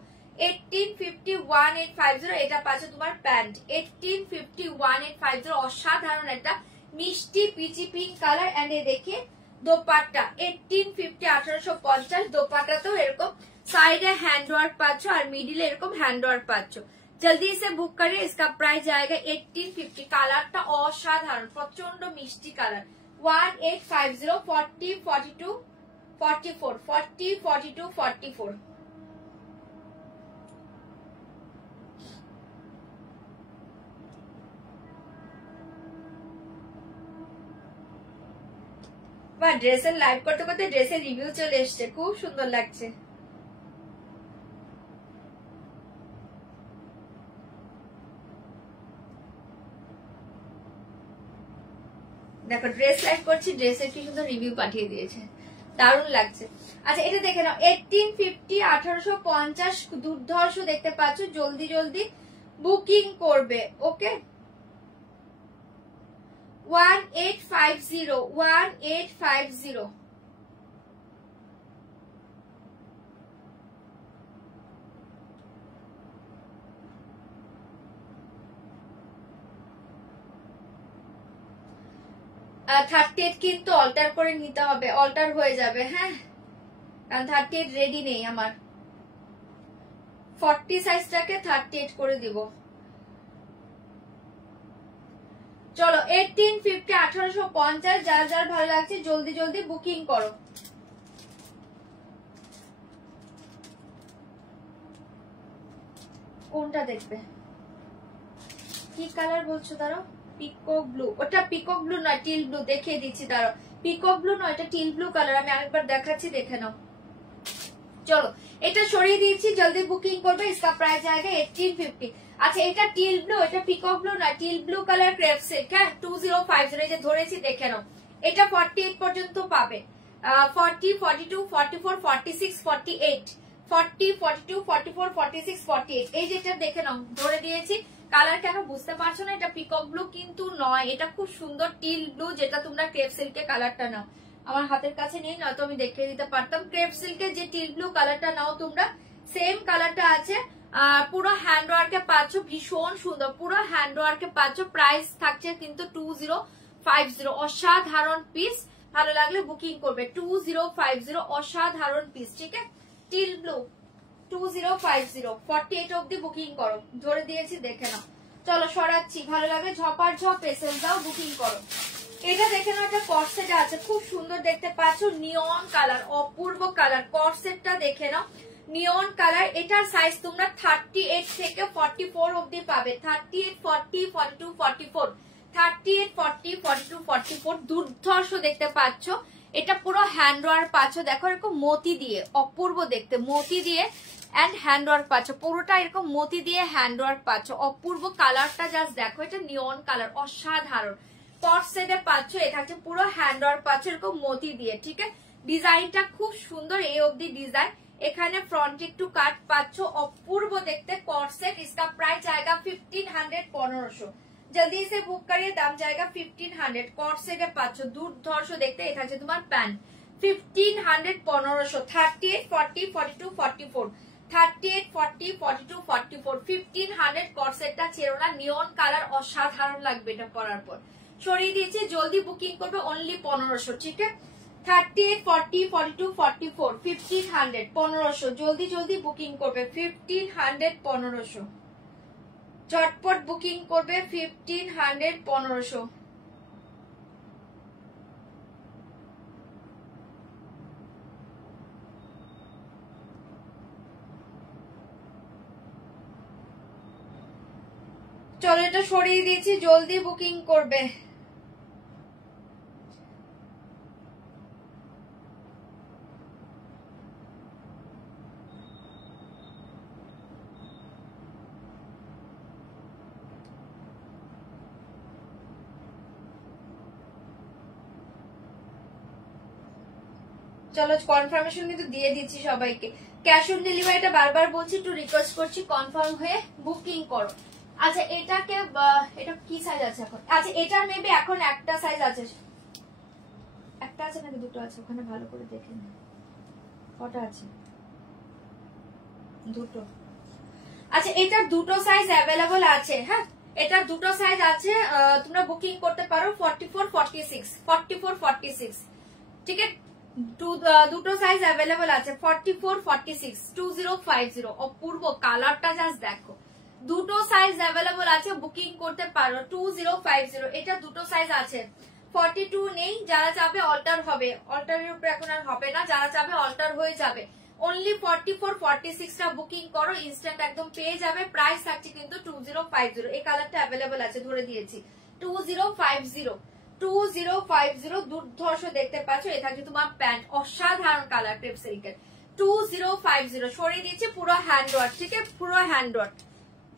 1850, 1850। এটা পাচ্ছ তোমার প্যান্ট, 1850, 1850। অসাধারণ একটা মিষ্টি পিচি পিঙ্ক কালার। এন্ড এ দেখে দোপাট্টা 1850, 1850। দোপাট্টাতেও এরকম সাইডে হ্যান্ডওয়ার্ক পাচ্ছ, আর মিডিলে এরকম হ্যান্ডওয়ার্ক পাচ্ছ। जल्दी से बुक करिए, इसका प्राइस जाएगा 1850। কালারটা অসাধারণ, প্রচন্ড মিষ্টি কালার, 1850, 40, 42, 44, 40, 42, 44। বা ড্রেসের লাইভ করতে করতে ড্রেসের রিভিউ চলে এসছে, খুব সুন্দর লাগছে। দেখো, ড্রেস লাইভ করছি, ড্রেসের কি সুন্দর রিভিউ পাঠিয়ে দিয়েছে, দারুণ লাগছে। আচ্ছা, এটা দেখে নাও, 1850, 1850। দুর্ধর্ষ দেখতে পাচ্ছ, জলদি জলদি বুকিং করবে। ওকে, 1850, 1850। আর 38 কিন্তু অল্টার করে নিতে হবে, অল্টার হয়ে যাবে, হ্যাঁ, কারণ 38 রেডি নেই আমার। 40 সাইজটাকে 38 করে দিব। চলো 1850 1850 যার যার ভালো লাগছে জলদি জলদি বুকিং করো। কোনটা দেখবে, কি কালার বলছো? দাঁড়াও, পিকক ব্লু। ওটা পিকক ব্লু নয়, টিল ব্লু। দেখিয়ে দিচ্ছি, দাঁড়াও। পিকক ব্লু নয়, এটা টিল ব্লু কালার। আমি আরেকবার দেখাচ্ছি, দেখে নাও। চলো এটা সরিয়ে দিয়েছি, জলদি বুকিং করবে। इसका प्राइस जाएगा 1850। আচ্ছা এটা টিল ব্লু, এটা পিকক ব্লু না, teal blue colour crepe silk. হ্যাঁ 2050 এই যে ধরেছি, দেখে নাও। এটা 48 পর্যন্ত পাবে। 40 42 44 46 48 40 42 44 46 48 এই যেটা দেখে নাও, ধরে দিয়েছি। কালার কেন বুঝতে পারছো না? এটা পিকক ব্লু কিন্তু নয়, এটা খুব সুন্দর টিল ব্লু, যেটা তোমরা ক্রেপ সিল্কের কালারটা নাও। আমার হাতের কাছে নেই, নয়তো আমি দেখিয়ে দিতে পারতাম। ক্রেপ সিল্কের যে টিল ব্লু কালারটা নাও তোমরা, সেম কালারটা আছে। পুরো হ্যান্ড ওয়ার্কে পাচ্ছ, ভীষণ সুন্দর, পুরো হ্যান্ড ওয়ার্কে পাচ্ছ। প্রাইস থাকছে কিন্তু 2050। অসাধারণ পিস, ভালো লাগলে বুকিং করবে। 2050 অসাধারণ পিস, ঠিক আছে? টিল ব্লু 2050 48 অব্দি বুকিং করো, ধরে দিয়েছি, দেখে নাও। চলো সরাচ্ছি, ভালো লাগে ঝপার ঝপ এসএল দাও, বুকিং করো। এটা দেখে নাও, একটা কর্সেট আছে, খুব সুন্দর দেখতে পাচ্ছ, নিয়ন কালার, অপূর্ব কালার। কর্সেটটা দেখে নাও, নিয়ন কালার। এটার সাইজ তোমরা 38 থেকে 44 অব্দি পাবে। 38 40 42 44 38 40 42 44 দুর্ধর্ষ দেখতে পাচ্ছ। এটা পুরো হ্যান্ড ওয়ার্ক পাচ্ছ, দেখো এরকম মতি দিয়ে, অপূর্ব দেখতে, মতি দিয়ে এন্ড হ্যান্ড ওয়ার্ক পাচ্ছ। পুরোটা এরকম মতি দিয়ে হ্যান্ড ওয়ার্ক পাচ্ছ, অপূর্ব কালারটা জাস্ট দেখো। এটা নিয়ন কালার, অসাধারণ। কট সেটে পাচ্ছ, এটা হচ্ছে পুরো হ্যান্ড ওয়ার্ক পাচ্ছ এরকম মতি দিয়ে, ঠিক আছে? ডিজাইনটা খুব সুন্দর, এই অবধি ডিজাইন। এখানে ফ্রন্ট একটু কাট পাচ্ছ, অপূর্ব দেখতে কট সেট। इसका प्राइस जाएगा 1500 1500। जल्दी से बुक करिए, दाम जाएगा 1500। कॉट सेटे पाচ্ছ, দুর্ধর্ষ দেখতে। এটা হচ্ছে তোমার প্যান্ট, 1500 1500। 38 40 42 44 38 40 42 44 1500 কট সেটটা ছেড়ো না। নিয়ন কালার, অসাধারণ লাগবে এটা পরার পর। সরিয়ে দিয়েছি, জলদি বুকিং করবে, অনলি 1500, ঠিক আছে? 38 40 42 44 1500 1500, জলদি জলদি বুকিং করবে। 1500 1500, চটপট বুকিং করবে। 1500 1500। চলো এটা সরিয়ে দিয়েছি, জলদি বুকিং করবে। চলো কনফার্মেশন কিন্তু দিয়ে দিচ্ছি সবাইকে। ক্যাশ অন ডেলিভারিটা বারবার বলছি, একটু রিকোয়েস্ট করছি কনফার্ম হয়ে বুকিং করো। আচ্ছা এটাকে, এটা কি সাইজ আছে এখন? আচ্ছা এটা মেবি এখন একটা সাইজ আছে, একটা আছে নাকি দুটো আছে? ওখানে ভালো করে দেখে নিন কটা আছে। দুটো। আচ্ছা এটার দুটো সাইজ অ্যাভেলেবল আছে। হ্যাঁ এটার দুটো সাইজ আছে, তোমরা বুকিং করতে পারো 44 46 44 46, ঠিক আছে? দুটো সাইজ অ্যাভেলেবল আছে, 44 46 2050। অপূর্ব কালারটা জাস্ট দেখো, দুটো সাইজ অ্যাভেলেবল আছে, বুকিং করতে পারো। 2050 এটা দুটো সাইজ আছে। 42 নেই, যারা চাবে অল্টার হবে, অল্টারের উপরে এখন আর হবে না, যারা চাবে অল্টার হয়ে যাবে। অনলি 44 46টা বুকিং করো, ইনস্ট্যান্ট একদম পেয়ে যাবে। প্রাইস থাকছে কিন্তু 2050। এই কালারটা অ্যাভেলেবল আছে, ধরে দিয়েছি। 2050 2050 দুর্ধর্ষ দেখতে পাচ্ছ। এটা হচ্ছে তোমার প্যান্ট, অসাধারণ কালার ক্রেপ সিল্কের। 2050 সরিয়ে দিয়েছি, পুরো হ্যান্ড ওয়ার্ক, ঠিক আছে? পুরো হ্যান্ড ওয়ার্ক,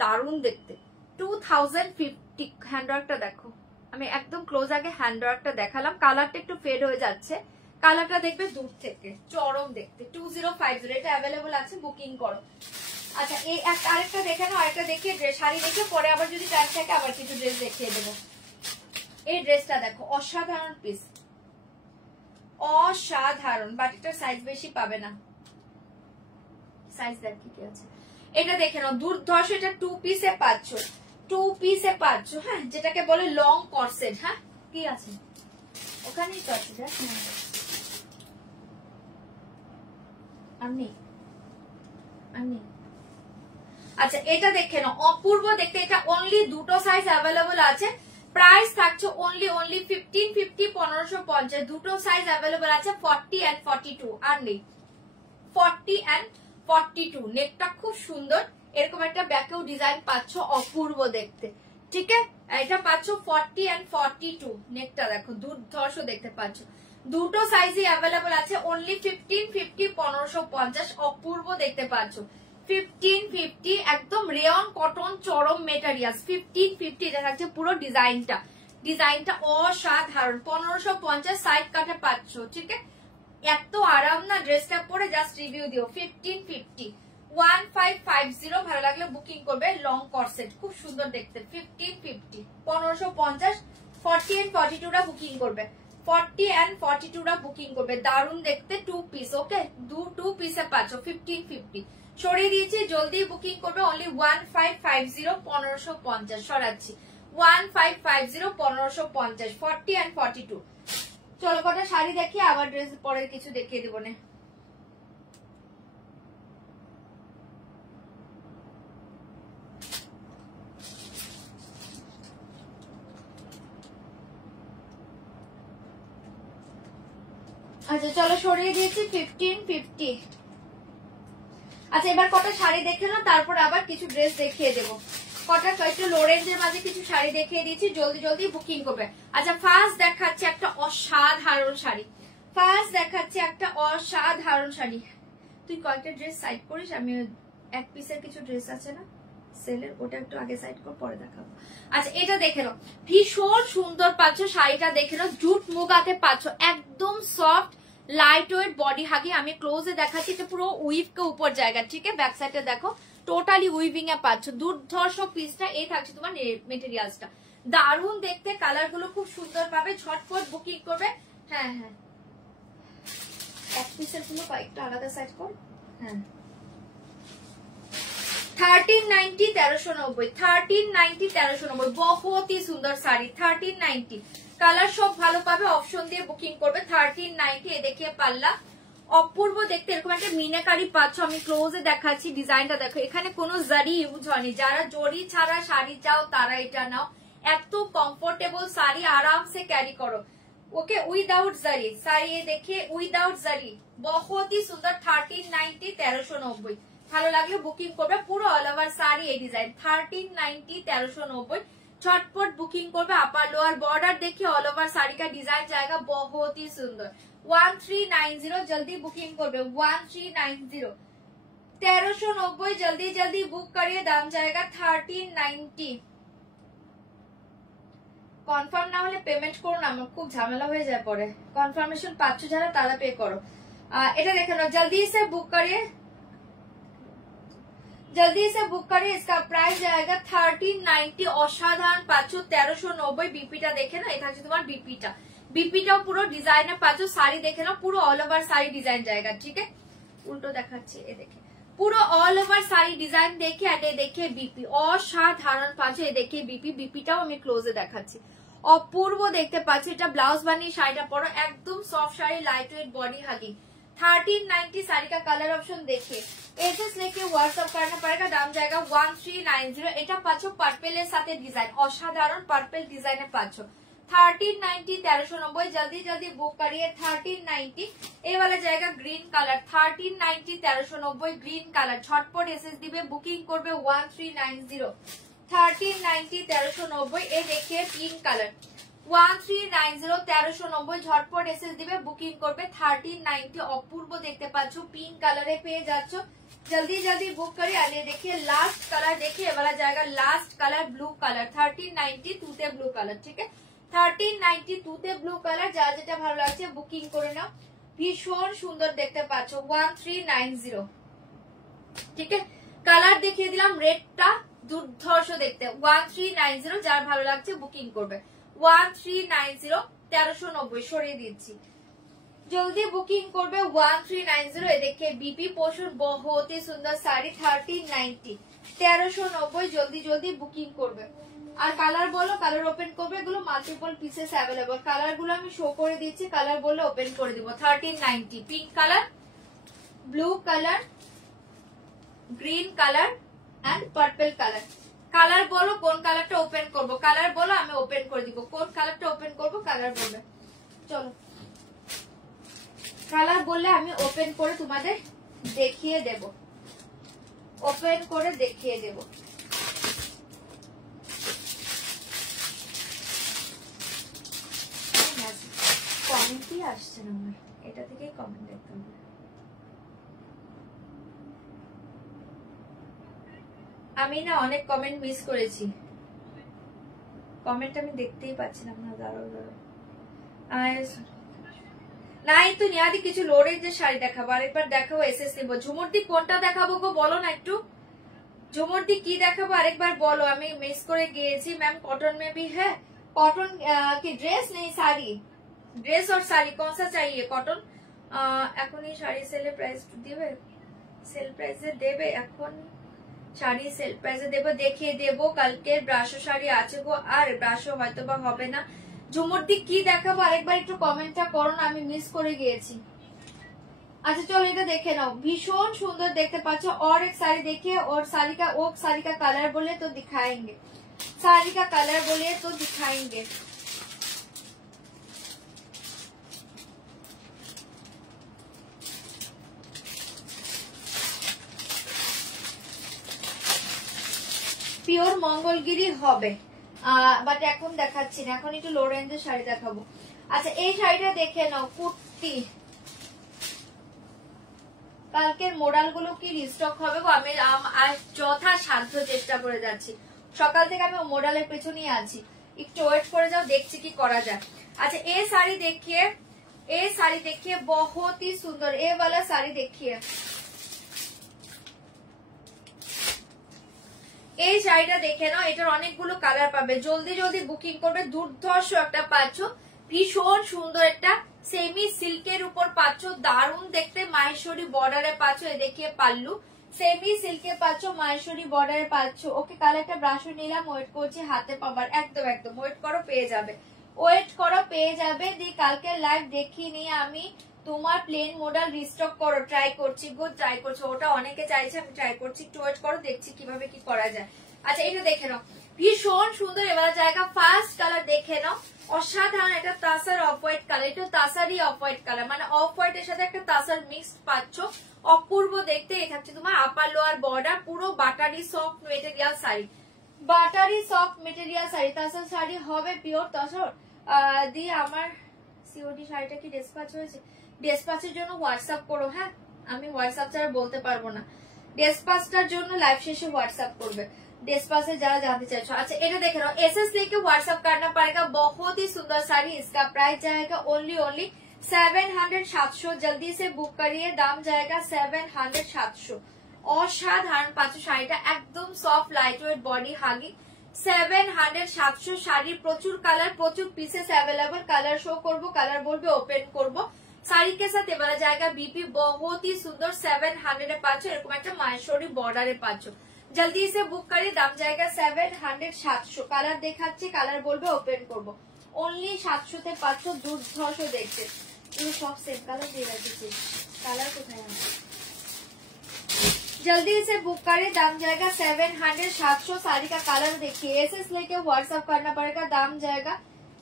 দারুণ দেখতে। 2050 হ্যান্ড ওয়ার্কটা দেখো, আমি একদম ক্লোজ আগে হ্যান্ড ওয়ার্কটা দেখালাম। কালারটা একটু ফেড হয়ে যাচ্ছে, কালারটা দেখবে দূর থেকে, চরম দেখতে। 2050 এটা অ্যাভেলেবল আছে, বুকিং করো। আচ্ছা এই আরেকটা দেখে নাও, আরেকটা দেখিয়ে ড্রেস, শাড়ি দেখে পরে আবার যদি টাইম থাকে আবার কিছু ড্রেস দেখিয়ে দেবো। এই ড্রেসটা দেখো, অসাধারণ পিস, অসাধারণ। বাটিটার সাইজ বেশি পাবে না, সাইজ দেখ কি আছে। এটা দেখে নাও, দুর্ধর্ষ। এটা 2 পিসে পাচ্ছ, 2 পিসে পাচ্ছ। হ্যাঁ যেটাকে বলে লং কর্সেট। হ্যাঁ কি আছে ওখানেই তো আছে, দেখ আমি। আচ্ছা এটা দেখে নাও, অপূর্ব দেখতে। এটা অনলি দুটো সাইজ অ্যাভেলেবল আছে, প্রাইস থাকছে অনলি 1550 1550। দুটো সাইজ অ্যাভেলেবল আছে 40 and 42, আর নেই 40 and 42। নেকটা খুব সুন্দর, এরকম একটা ব্যাকেও ডিজাইন পাচ্ছ, অপূর্ব দেখতে। ঠিক আছে, এটা পাচ্ছ 40 and 42। নেকটা দেখো দুর্ধর্ষ দেখতে পাচ্ছ। দুটো সাইজই অ্যাভেলেবল আছে অনলি 1550 1550। অপূর্ব দেখতে পাচ্ছ 1550, একদম রেয়ন কটন চরম মেটেরিয়ালস। 1550 এটা থাকছে পুরো ডিজাইনটা অসাধারণ। 1550 সাইড কাটে পাচ্ছ। ঠিক আছে, এত আরাম না ড্রেসটা পরে, জাস্ট রিভিউ দিও। 1550 1550, ভালো লাগলে বুকিং করবে। লং কর্সেট খুব সুন্দর দেখতে। 1550 1550 40 and 42টা বুকিং করবে। 40 and 42টা বুকিং করবে। দারুণ দেখতে, 2 পিস। ওকে, 2 পিসে পাচ্ছ 1550। সরিয়ে দিয়েছি, জলদি বুকিং করবে। অনলি 1550 1550 সরাচ্ছি। 1550 1550 40 and 42। চলো কটা শাড়ি দেখি, আবার ড্রেস পরে কিছু দেখিয়ে দিব না। আচ্ছা চলো, সরিয়ে দিয়েছি 1550। আচ্ছা এবার কটা শাড়ি দেখে নাও, তারপর আবার কিছু ড্রেস দেখিয়ে দেবো। কটা একটু লো রেঞ্জের মাঝে কিছু শাড়ি দেখিয়ে দিয়েছি, জলদি জলদি বুকিং করবে। আচ্ছা ফার্স্ট দেখাচ্ছে একটা অসাধারণ শাড়ি। তুই কয়েকটা ড্রেস সাইড করিস, আমি এক পিসের কিছু ড্রেস আছে না সেলের, ওটা একটু আগে সাইড কর, পরে দেখাবো। আচ্ছা এটা দেখে নাও, ভীষণ সুন্দর পাচ্ছ শাড়িটা। দেখে নাও, জুট মুগাতে পাচ্ছ, একদম সফট লাইট ওয়েট বডি হাগি। আমি ক্লোজে দেখাচ্ছি, এটা পুরো উইভ কে উপর জায়গা। ঠিক আছে, ব্যাক সাইডে দেখো টোটালি উইভিং এ পাচ্ছ। দুর্ধর্ষ পিসটা এই থাকছে তোমার মেটেরিয়ালসটা, দারুণ দেখতে। কালার গুলো খুব সুন্দর পাবে, ঝটপট বুকিং করবে। হ্যাঁ হ্যাঁ, এক পিসের গুলো কয়েকটা আলাদা সাইড কর। হ্যাঁ 1390 1390 1390 1390, বহুত হি সুন্দর শাড়ি। 1390 কালার সব ভালো পাবে, অপশন দিয়ে বুকিং করবে। 1390 এ দেখিয়ে পাল্লা, অপূর্ব দেখতে। এরকম একটা মিনাকারি পাচ্ছ, আমি ক্লোজে দেখাচ্ছি। ডিজাইনটা দেখো, এখানে কোনো জারি ইউজ হয়নি। যারা জরি ছাড়া শাড়ি চাও তারা এটা নাও। এত কমফোর্টেবল শাড়ি, আরামসে ক্যারি করো। ওকে, উইদাউট জারি শাড়ি দেখে, উইদাউট জারি, বহুত হি সুন্দর। 1390 1390, ভালো লাগলে বুকিং করবে। পুরো অল ওভার শাড়ি এই ডিজাইন। 1390 1390, झटपट बुकिंग করবে। আপার লোয়ার বর্ডার देखिए, ऑल ओवर साड़ी का डिजाइन जाएगा बहुत ही सुंदर। 1390 जल्दी बुकिंग করবে। 1390 1390 जल्दी जल्दी बुक करिए, दाम जाएगा 1390। কনফার্ম না হলে পেমেন্ট করো না, আমার খুব ঝামেলা হয়ে যায় পরে। কনফার্মেশন পাচ্ছ যারা তারা পে করো। এটা দেখে নাও, जल्दी से बुक करिए, जल्दी से बुक करिए। इसका प्राइस जाएगा 1390। অসাধারণ পাচ্ছ 1390। বিপিটা দেখে না, এটা হচ্ছে তোমার বিপিটাও পুরো ডিজাইনে পাচ্ছ। শাড়ি দেখে না, পুরো অল ওভার শাড়ি ডিজাইন জায়গা। ঠিক আছে, উল্টো দেখাচ্ছে, এ দেখে পুরো অল ওভার শাড়ি ডিজাইন দেখে। আর দেখে বিপি অসাধারণ পাচ্ছ। এ দেখে বিপিটাও আমি ক্লোজে দেখাচ্ছি, অপূর্ব দেখতে পাচ্ছি। এটা ব্লাউজ বানিয়ে শাড়িটা পরো, একদম soft sari, light wait body hugging. 1390 sari का कलर ऑप्शन देखिए, एसएस लेके व्हाट्सएप करना पड़ेगा, दाम जाएगा 1390। এটা পাচ্ছ পার্পেলের সাথে ডিজাইন, অসাধারণ পার্পেল ডিজাইনে পাচ্ছ। 1390 1390, जल्दी जल्दी बुक करिए। 1390 ये वाला जाएगा ग्रीन कलर। 1390 1390 ग्रीन कलर, झटपट एसएस दिबे, बुकिंग করবে। 1390 1390 1390। ये देखिए पिंक कलर। 1390 1390, झटपट एसएस দিবে, বুকিং করবে। 1390 অপূর্ব দেখতে পাচ্ছ, পিঙ্ক কালারে পেয়ে যাচ্ছ। जल्दी जल्दी बुक करिए। আর देखिए लास्ट कलर देखिए, वाला जाएगा लास्ट कलर ब्लू कलर। 1390 টুতে ব্লু কালার। ঠিক আছে, 1390 টুতে ব্লু কালার। যা যেটা ভালো লাগছে বুকিং করে নাও, ভীষণ সুন্দর দেখতে পাচ্ছ। 1390। ঠিক আছে, কালার দেখিয়ে দিলাম, রেডটা দুর্ধর্ষ দেখতে। 1390, যার ভালো লাগছে বুকিং করবে। 1390 1390 সরিয়ে দিচ্ছি, जल्दी बुकिंग করবে। 1390। ये देखिए बीपी पोर्शन, बहुत ही सुंदर साड़ी। 1390 1390, जल्दी जल्दी बुकिंग করবে। আর কালার বলো, কালার ওপেন করবে। এগুলো মাল্টিপল পিসেস অ্যাভেলেবল। কালার গুলো আমি শো করে দিচ্ছি, কালার বললে ওপেন করে দিব। 1390 pink colour, blue colour, green colour and purple colour. Colour বলো কোন কালারটা ওপেন করব, কালার বলো আমি ওপেন করে দিব, কোন কালারটা ওপেন করব কালার বলবে। চলো কালার বললে আমি ওপেন করে তোমাদের দেখিয়ে দেব, ওপেন করে দেখিয়ে দেব। কমেন্টই আসছে না আমার, এটা থেকে কমেন্ট দেখতে হবে। আমি না অনেক কমেন্ট মিস করেছি, কমেন্ট আমি দেখতেই পাচ্ছি না। আপনার দাঁড়াও দাঁড়াও, নাই তো নিয়াদি কিছু লো রেঞ্জের শাড়ি দেখাবো, আরেকবার দেখাবো এসএস নিব। ঝুমুরদি কোনটা দেখাবো গো বলো না একটু, ঝুমুরদি কি দেখাবো আরেকবার বলো, আমি মিস করে গিয়েছি। ম্যাম कॉटन में भी है, कॉटन की ड्रेस नहीं साड़ी, ड्रेस और साड़ी कौन सा चाहिए? कॉटन এখনই শাড়ি সেলে প্রাইস দিবে, সেল প্রাইসে দেবে এখন শাড়ি সেল প্রাইসে দেবো, দেখিয়ে দেবো। কালকে ব্রাশো শাড়ি আছে গো, আর ব্রাশো হয়তো বা হবে না। ঝুমুরদি কি দেখাবো আরেকবার একটু কমেন্টটা করো না, আমি মিস করে গিয়েছি। अच्छा चलो এটা দেখে নাও, ভীষণ সুন্দর দেখতে পাচ্ছ। और एक साड़ी देखिए, और साड़ी का वो साड़ी का कलर बोले तो दिखाएंगे, साड़ी का कलर बोले तो दिखाएंगे। পিওর মঙ্গলগিরি হবে, বাট এখন দেখাচ্ছি না, এখন একটু লো রেঞ্জের শাড়ি দেখাবো। আচ্ছা এই শাড়িটা দেখে নাও, কুর্তি। কালকের মোডাল গুলো কি রিস্টক হবে গো? আমি যথা সাধ্য চেষ্টা করে যাচ্ছি, সকাল থেকে আমি মোডালের পেছনেই আছি, একটু ওয়েট করে যাও, দেখছি কি করা যায়। अच्छा ये साड़ी देखिए, ये साड़ी देखिए बहुत ही सुंदर, ये वाला साड़ी देखिए, এই শাড়িটা দেখে নাও। এটার অনেকগুলো কালার পাবে, জলদি জলদি বুকিং করবে। দুর্ধর্ষ একটা পাচ্ছ, ভীষণ সুন্দর একটা সেমি সিল্কের উপর পাচ্ছ, দারুণ দেখতে। মাহেশ্বরী বর্ডারে পাচ্ছ, এ দেখিয়ে পাল্লু, সেমি সিল্কে পাচ্ছ, মাহেশ্বরী বর্ডারে পাচ্ছ। ওকে কাল একটা ব্রাশও নিলাম, ওয়েট করছি হাতে পাবার। একদম একদম ওয়েট করো, পেয়ে যাবে, ওয়েট করো পেয়ে যাবে। দি কালকে লাইভ দেখিয়ে নিয়ে আমি তোমার প্লেন মডেল রিস্টক করো, ট্রাই করছি গো, ট্রাই করছি, ওটা অনেকে চাইছে, আমি ট্রাই করছি, একটু ওয়েট করো, দেখছি কিভাবে কি করা যায়। আচ্ছা এটা দেখে নাও, ভীষণ সুন্দর। এবার জায়গা ফার্স্ট কালার দেখে নাও, অসাধারণ। এটা তাসার অফ হোয়াইট কালার, এটা তাসারই অফ হোয়াইট কালার, মানে অফ হোয়াইট এর সাথে একটা তাসার মিক্সড পাচ্ছ, অপূর্ব দেখতে। এই থাকছে তোমার আপার লোয়ার বর্ডার, পুরো buttery soft material sari, buttery soft material sari, tussar sari হবে পিওর তসর। দিয়ে আমার সিওডি শাড়িটা কি ডেসপ্যাচ হয়েছে? ডেসপ্যাচের জন্য হোয়াটসঅ্যাপ করো, হ্যাঁ আমি হোয়াটসঅ্যাপ ছাড়া বলতে পারবো না, ডেসপ্যাচটার জন্য লাইভ শেষে হোয়াটসঅ্যাপ করবে, डेस्पास से जरा जानते चाहते हो। अच्छा ये देख रहे हो, एसएस लेके व्हाट्सएप करना पड़ेगा। बहुत ही सुंदर साड़ी, इसका प्राइस जाएगा ओनली 700। जल्दी से बुक करिए, दाम जाएगा 700। অসাধারণ পাচ্ছ শাড়িটা, একদম সফট লাইট ওয়েট বডি হাগি। 700 শাড়ির প্রচুর কালার, প্রচুর পিসেস अवेलेबल। কালার শো করবো, কালার বলবে ওপেন করবো। শাড়ি के साथ এবারে জায়গা बीपी बहुत ही सुंदर 700 পাচ্ছ, এরকম একটা মাহেশ্বরী বর্ডারে পাচ্ছ। जल्दी से बुक करिए, दाम जाएगा 700। কালার দেখাচ্ছি, কালার বলবে ওপেন করব। অনলি 700 তে পাচ্ছ, দুর্ধর্ষ দেখতে। এই সব সেম কালার দিয়ে রাখছি, কালার কোথায় আছে? जल्दी से बुक करें, दाम जाएगा 700। 700 साड़ी का कलर देखिए, एसएस लेके व्हाट्सएप करना पड़ेगा, दाम जाएगा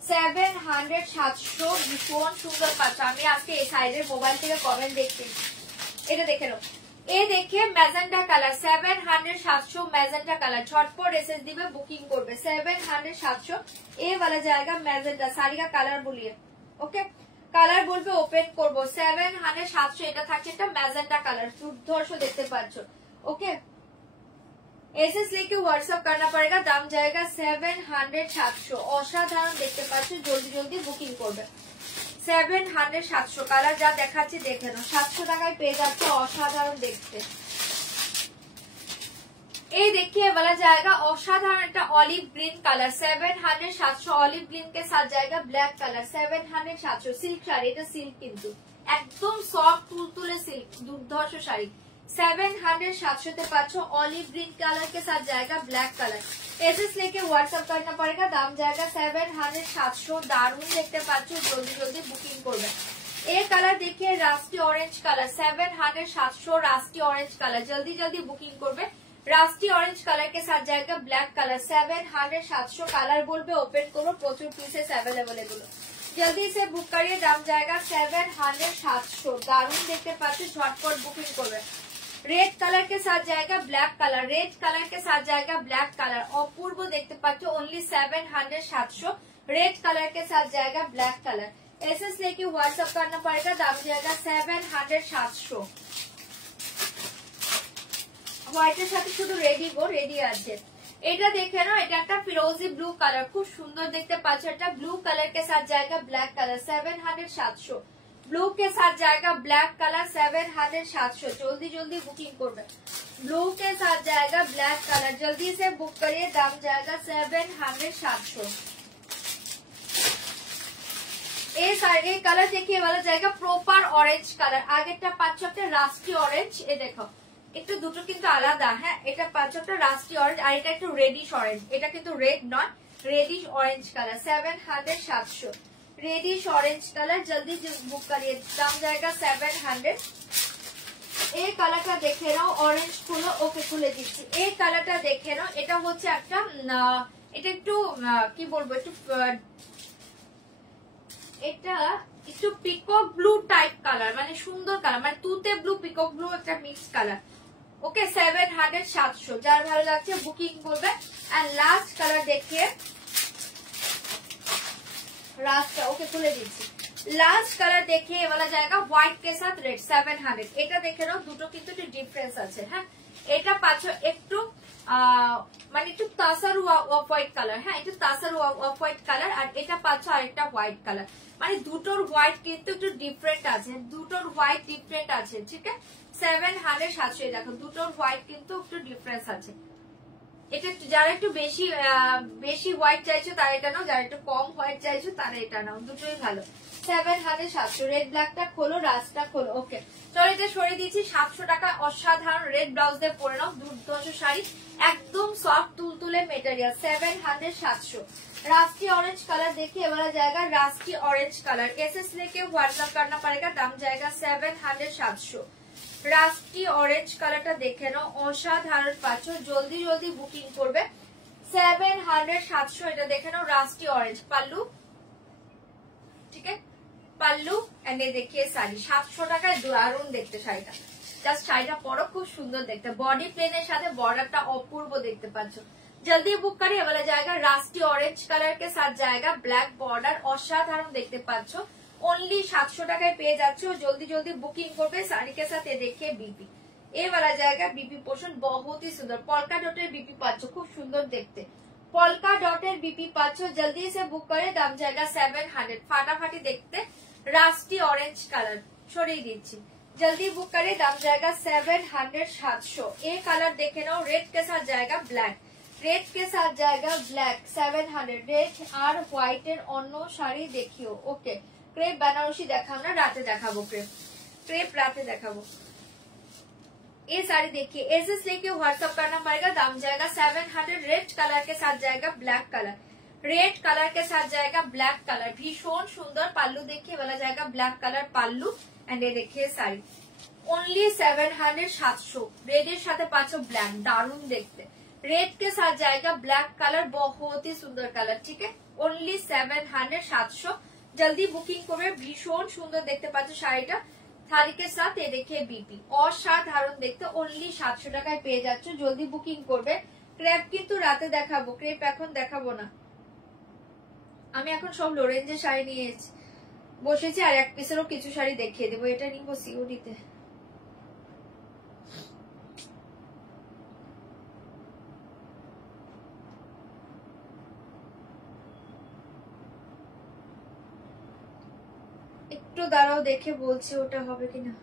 700। 700 ভীষণ সুন্দর পাচ্ছ। আমি আজকে এই সাইডের মোবাইল থেকে কমেন্ট দেখছি, এটা দেখে নাও। ये देखिए मैजेंटा कलर 700। 700 मैजेंटा कलर, झटपट एसएस दिबे, बुकिंग करबे 700। 700 ए वाला जाएगा मैजेंटा। साड़ी का कलर बोलिए, ओके कलर बोलबे ओपन करबो 700। 700 এটা থাকছে একটা मैजेंटा कलर, দুর্ধর্ষ দেখতে পাচ্ছ, ओके एसएस लेके व्हाट्सएप करना पड़ेगा, दाम जाएगा 700। 700 অসাধারণ দেখতে পাচ্ছ, জলদি জলদি বুকিং করবে। 700। 700 কালার যা দেখাচ্ছি দেখে নাও, 700 টাকায় পেয়ে যাচ্ছে, অসাধারণ দেখতে। এই देखिए वाला जाएगा অসাধারণ একটা olive green colour, 700। 700 olive green के साथ जाएगा ब्लैक कलर, 700। 700 সিল্ক শাড়ি, এটা সিল্ক কিন্তু একদম সফট তুলতুলে সিল্ক, দুর্ধর্ষ শাড়ি। 700। 700 তে পাচ্ছ, অলিভ গ্রিন কালার के साथ जाएगा ब्लैक कलर। एसएस लेके व्हाट्सएप करना पड़ेगा, दाम जाएगा 700। 700 दारुण देखते पाচ্ছ, जल्दी जल्दी बुकिंग করবে। एक कलर देखिए रास्टी ऑरेंज कलर, 700। 700 रास्टी ऑरेंज कलर, जल्दी जल्दी बुकिंग করবে। रास्टी ऑरेंज कलर के साथ जाएगा ब्लैक कलर 700 कलर बोलबे ओपन करो प्रचुर पीसेस अवेलेबल এগুলো जल्दी से बुक करिए दाम जाएगा 700 दारुण देखते पाচ্ছেন झटपट बुकिंग করবে रेड कलर के साथ जाएगा ब्लैक कलर रेड कलर के साथ जाएगा ब्लैक कलर अपूर्व देखते पाচ্ছ ओनली 700 रेड कलर के साथ जाएगा ब्लैक कलर एसएस लेके व्हाट्सएप करना पड़ेगा दाम जाएगा 700 হোয়াইটের সাথে শুধু রেডি গো রেডি আছে এটা দেখে নাও এটা একটা ফিরোজি ব্লু কালার খুব সুন্দর দেখতে পাচ্ছ এটা ব্লু कलर के साथ जाएगा ब्लैक कलर 700 ब्लू के साथ जाएगा ब्लैक कलर 700 जल्दी जल्दी बुकिंग करबे ब्लू के साथ जाएगा ब्लैक कलर जल्दी से बुक करिए दाम जाएगा 700 ये सारे कलर देखिए वाला जाएगा प्रॉपर ऑरेंज कलर আগেরটা পাচ্ছ একটা রাস্টি অরেঞ্জ এ দেখো একটু দুটো কিন্তু আলাদা হ্যাঁ এটা পাচ্ছ একটা রাস্টি অরেঞ্জ আর এটা একটু রেডিশ অরেঞ্জ এটা কিন্তু রেড নয় reddish orange colour 700 reddish orange colour जल्दी बुक करिए दाम जाएगा 700 এই কালারটা দেখে নাও অরেঞ্জ খুলো ওকে খুলে দিচ্ছি এই কালারটা দেখে নাও এটা হচ্ছে একটা এটা একটু কি বলবো একটু এটা একটু পিকক ব্লু টাইপ কালার মানে সুন্দর কালার মানে তুতে ব্লু পিকক ব্লু একটা মিক্স কালার ओके 700 যার ভালো লাগছে বুকিং করবে এন্ড লাস্ট কালার দেখিয়ে রাস্ট ওকে খুলে দিচ্ছি লাস্ট কালার দেখিয়ে वाला जाएगा व्हाइट के साथ रेड 700 এটা দেখে নাও দুটো কিন্তু একটু ডিফারেন্স আছে হ্যাঁ এটা পাচ্ছ একটু মানে একটু তাসারু অফ হোয়াইট কালার হ্যাঁ একটু তাসারু অফ হোয়াইট কালার আর এটা পাচ্ছ আরেকটা হোয়াইট কালার মানে দুটোর হোয়াইট কিন্তু একটু ডিফারেন্ট আছে দুটোর হোয়াইট ডিফারেন্ট আছে ঠিক আছে 700 দেখো দুটোর হোয়াইট কিন্তু একটু ডিফারেন্স আছে এটা যারা একটু বেশি বেশি হোয়াইট চাইছো তারা এটা নাও যারা একটু কম হোয়াইট চাইছো তারা এটা নাও দুটোই ভালো 700 রেড ব্ল্যাকটা খোলো রাস্টটা খোলো ওকে চলো এটা সরিয়ে দিয়েছি 700 টাকা অসাধারণ রেড ব্লাউজ দিয়ে পরে নাও দুর্ধর্ষ শাড়ি একদম সফট তুলতুলে মেটেরিয়াল 700 रास्टी ऑरेंज कलर देखिए वाला जाएगा रास्टी ऑरेंज कलर एसएस लेके व्हाट्सएप करना पड़ेगा दाम जाएगा 700 রাস্টি অরেঞ্জ কালারটা দেখে নাও অসাধারণ পাচ্ছ জলদি জলদি বুকিং করবে 700 এটা দেখে নাও রাস্টি অরেঞ্জ পাল্লু ঠিক আছে পাল্লু এন্ড এই দেখিয়ে শাড়ি 700 টাকায় দারুণ দেখতে শাড়িটা জাস্ট শাড়িটা পরো খুব সুন্দর দেখতে বডি প্লেনের সাথে বর্ডারটা অপূর্ব দেখতে পাচ্ছ जल्दी बुक करिए वाला जाएगा रास्टी ऑरेंज कलर के साथ जाएगा ब्लैक बॉर्डर অসাধারণ দেখতে পাচ্ছ ओनली 700 টাকায় পেয়ে যাচ্ছ जल्दी जल्दी बुकिंग করবে साड़ी के साथ ये देखिए बीपी ये वाला जाएगा बीपी पोर्शन बहुत ही सुंदर पॉल्का डॉटेर बीपी पाচ্ছ খুব সুন্দর দেখতে पॉल्का डॉटेर बीपी पाচ্ছ जल्दी से बुक करे दाम जाएगा 700 फाटाफाटी देखते रास्टी ऑरेंज कलर সরিয়ে দিচ্ছি जल्दी बुक करे दाम जाएगा 700 ये कलर देखे नाओ रेड के साथ जाएगा ब्लैक रेड के साथ जाएगा ब्लैक 700 रेड और व्हाइट एर अन्य शाड़ी देखियो ओके क्रेप बनारसी देखाओ ना राते देखाबो क्रेप राते देखाबो ये साड़ी देखिए एसएस लेके व्हाट्सएप करना पड़ेगा दाम जाएगा 700 रेड कलर के साथ जाएगा ब्लैक कलर रेड कलर के साथ जाएगा ब्लैक कलर भीषण सुंदर पाल्लू देखिए वाला जाएगा ब्लैक कलर पाल्लू एंड ये देखिए साड़ी ओनली 700 रेड साथे पाচ্ছ ब्लैक दारुण देखते रेड के साथ जाएगा ब्लैक कलर बहुत ही सुंदर कलर ठीक है ओनली 700 जल्दी बुकिंग করবে ভীষণ সুন্দর দেখতে পাচ্ছ শাড়িটা শাড়ি के साथ ये देखिए बीपी অসাধারণ দেখতে ओनली 700 টাকায় পেয়ে যাচ্ছ জলদি বুকিং করবে ক্রেপ কিন্তু রাতে দেখাবো ক্রেপ এখন দেখাবো না আমি এখন সব লরেঞ্জের শাড়ি নিয়ে বসেছি আর এক পিসেরও কিছু শাড়ি দেখিয়ে দেবো এটা নিব সিওডিতে একটু দাঁড়াও দেখে বলছি ওটা হবে কিনা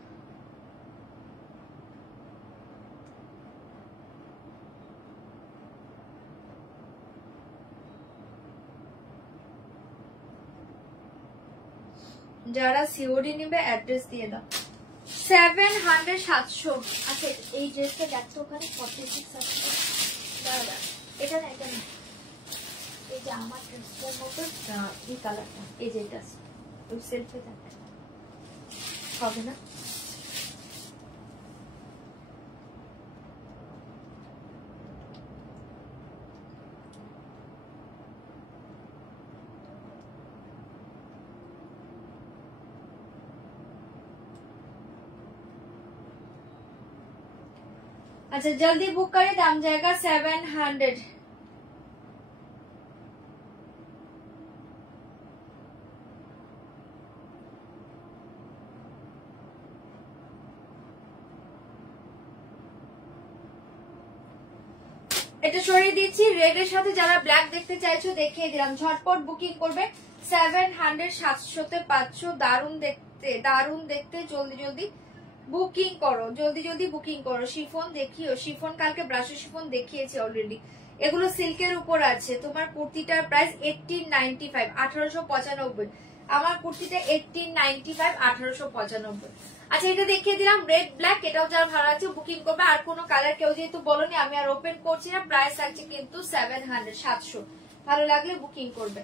যারা সিওডি নিবে অ্যাড্রেস দিয়ে দাও 700 আচ্ছা এই ড্রেসটা দেখছো ওখানে 46 আছে দাঁড়া এটা না এটা না এই যে আমার ড্রেসটার মতো এই কালারটা এই যে এটা ওই সেলফে থাকে হবে না अच्छा जल्दी बुक करें, दाम जाएगा 700। এটা সরিয়ে দিচ্ছি। রেড এর সাথে যারা ব্ল্যাক দেখতে চাইছো দেখিয়ে দিলাম, ঝটপট বুকিং করবে। 700 700-তে পাচ্ছ। দারুন দেখতে, দারুন দেখতে। জলদি জলদি বুকিং করো, জলদি জলদি বুকিং করো। শিফন দেখিও, শিফন কালকে ব্রাশের শিফন দেখিয়েছি অলরেডি। এগুলো সিল্কের উপর আছে। তোমার কুর্তিটার প্রাইস 1895, 1895। আমার কুর্তিটা 1895, 1895। আচ্ছা এটা দেখিয়ে দিলাম রেড ব্ল্যাক, এটাও যার ভালো আছে বুকিং করবে। আর কোনো কালার কেউ যেহেতু বলোনি আমি আর ওপেন করছি না। প্রাইস আছে কিন্তু 700, 700। ভালো লাগলে বুকিং করবে,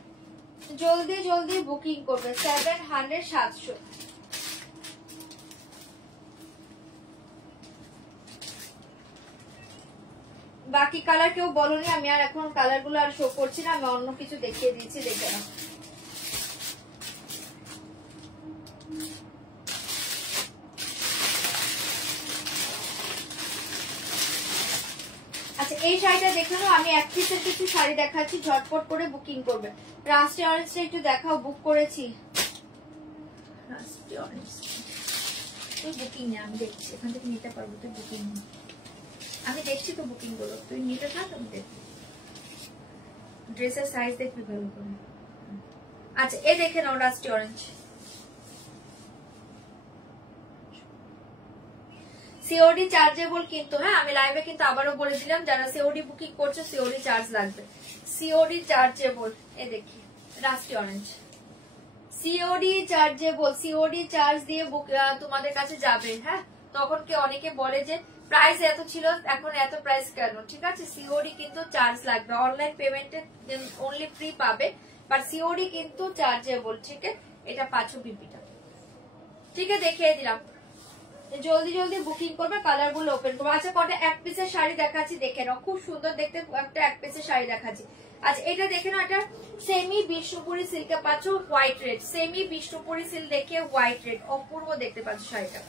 জলদি জলদি বুকিং করবে। 700, 700। বাকি কালার কেউ বলোনি, আমি আর এখন কালার গুলো আর শো করছি না, আমি অন্য কিছু দেখিয়ে দিয়েছি, দেখে নাও। আচ্ছা এই শাড়িটা দেখে নাও, আমি এক পিসের কিছু শাড়ি দেখাচ্ছি, ঝটপট করে বুকিং করবে। রাস্টে অরেঞ্জটা একটু দেখাও, বুক করেছি। রাস্টে অরেঞ্জ তুই বুকিং নে, আমি দেখছি এখান থেকে নিতে পারবো, তুই বুকিং নে। আমি দেখছি তো বুকিং করো, তুই নিতে থাক, আমি দেখবো। ড্রেসের সাইজ দেখবি ভালো করে। আচ্ছা এ দেখে নাও রাস্টে অরেঞ্জ। সিওডি চার্জেবল কিন্তু, হ্যাঁ আমি লাইভে কিন্তু আবারও বলে দিলাম, যারা সিওডি বুকিং করছে সিওডি চার্জ লাগবে। সিওডি চার্জেবল, এ দেখি rusty orange. COD chargeable, COD charge দিয়ে তোমাদের কাছে যাবে। হ্যাঁ তখন কে অনেকে বলে যে প্রাইস এত ছিল এখন এত প্রাইস কেন, ঠিক আছে। সিওডি কিন্তু চার্জ লাগবে, অনলাইন পেমেন্টে অনলি ফ্রি পাবে, বাট সিওডি কিন্তু চার্জেবল। ঠিক আছে, এটা 500 বিপিটা। ঠিক আছে দেখিয়ে দিলাম, জলদি জলদি বুকিং করবে, কালার গুলো ওপেন করবে। আচ্ছা কটা এক পিসের শাড়ি দেখাচ্ছি, দেখে নাও, খুব সুন্দর দেখতে একটা এক পিসের শাড়ি দেখাচ্ছি। আচ্ছা এটা দেখে নাও, এটা সেমি বিষ্ণুপুরি সিল্কে পাচ্ছ, white red. Semi Bishnupuri silk দেখে হোয়াইট রেড, অপূর্ব দেখতে পাচ্ছ শাড়িটা।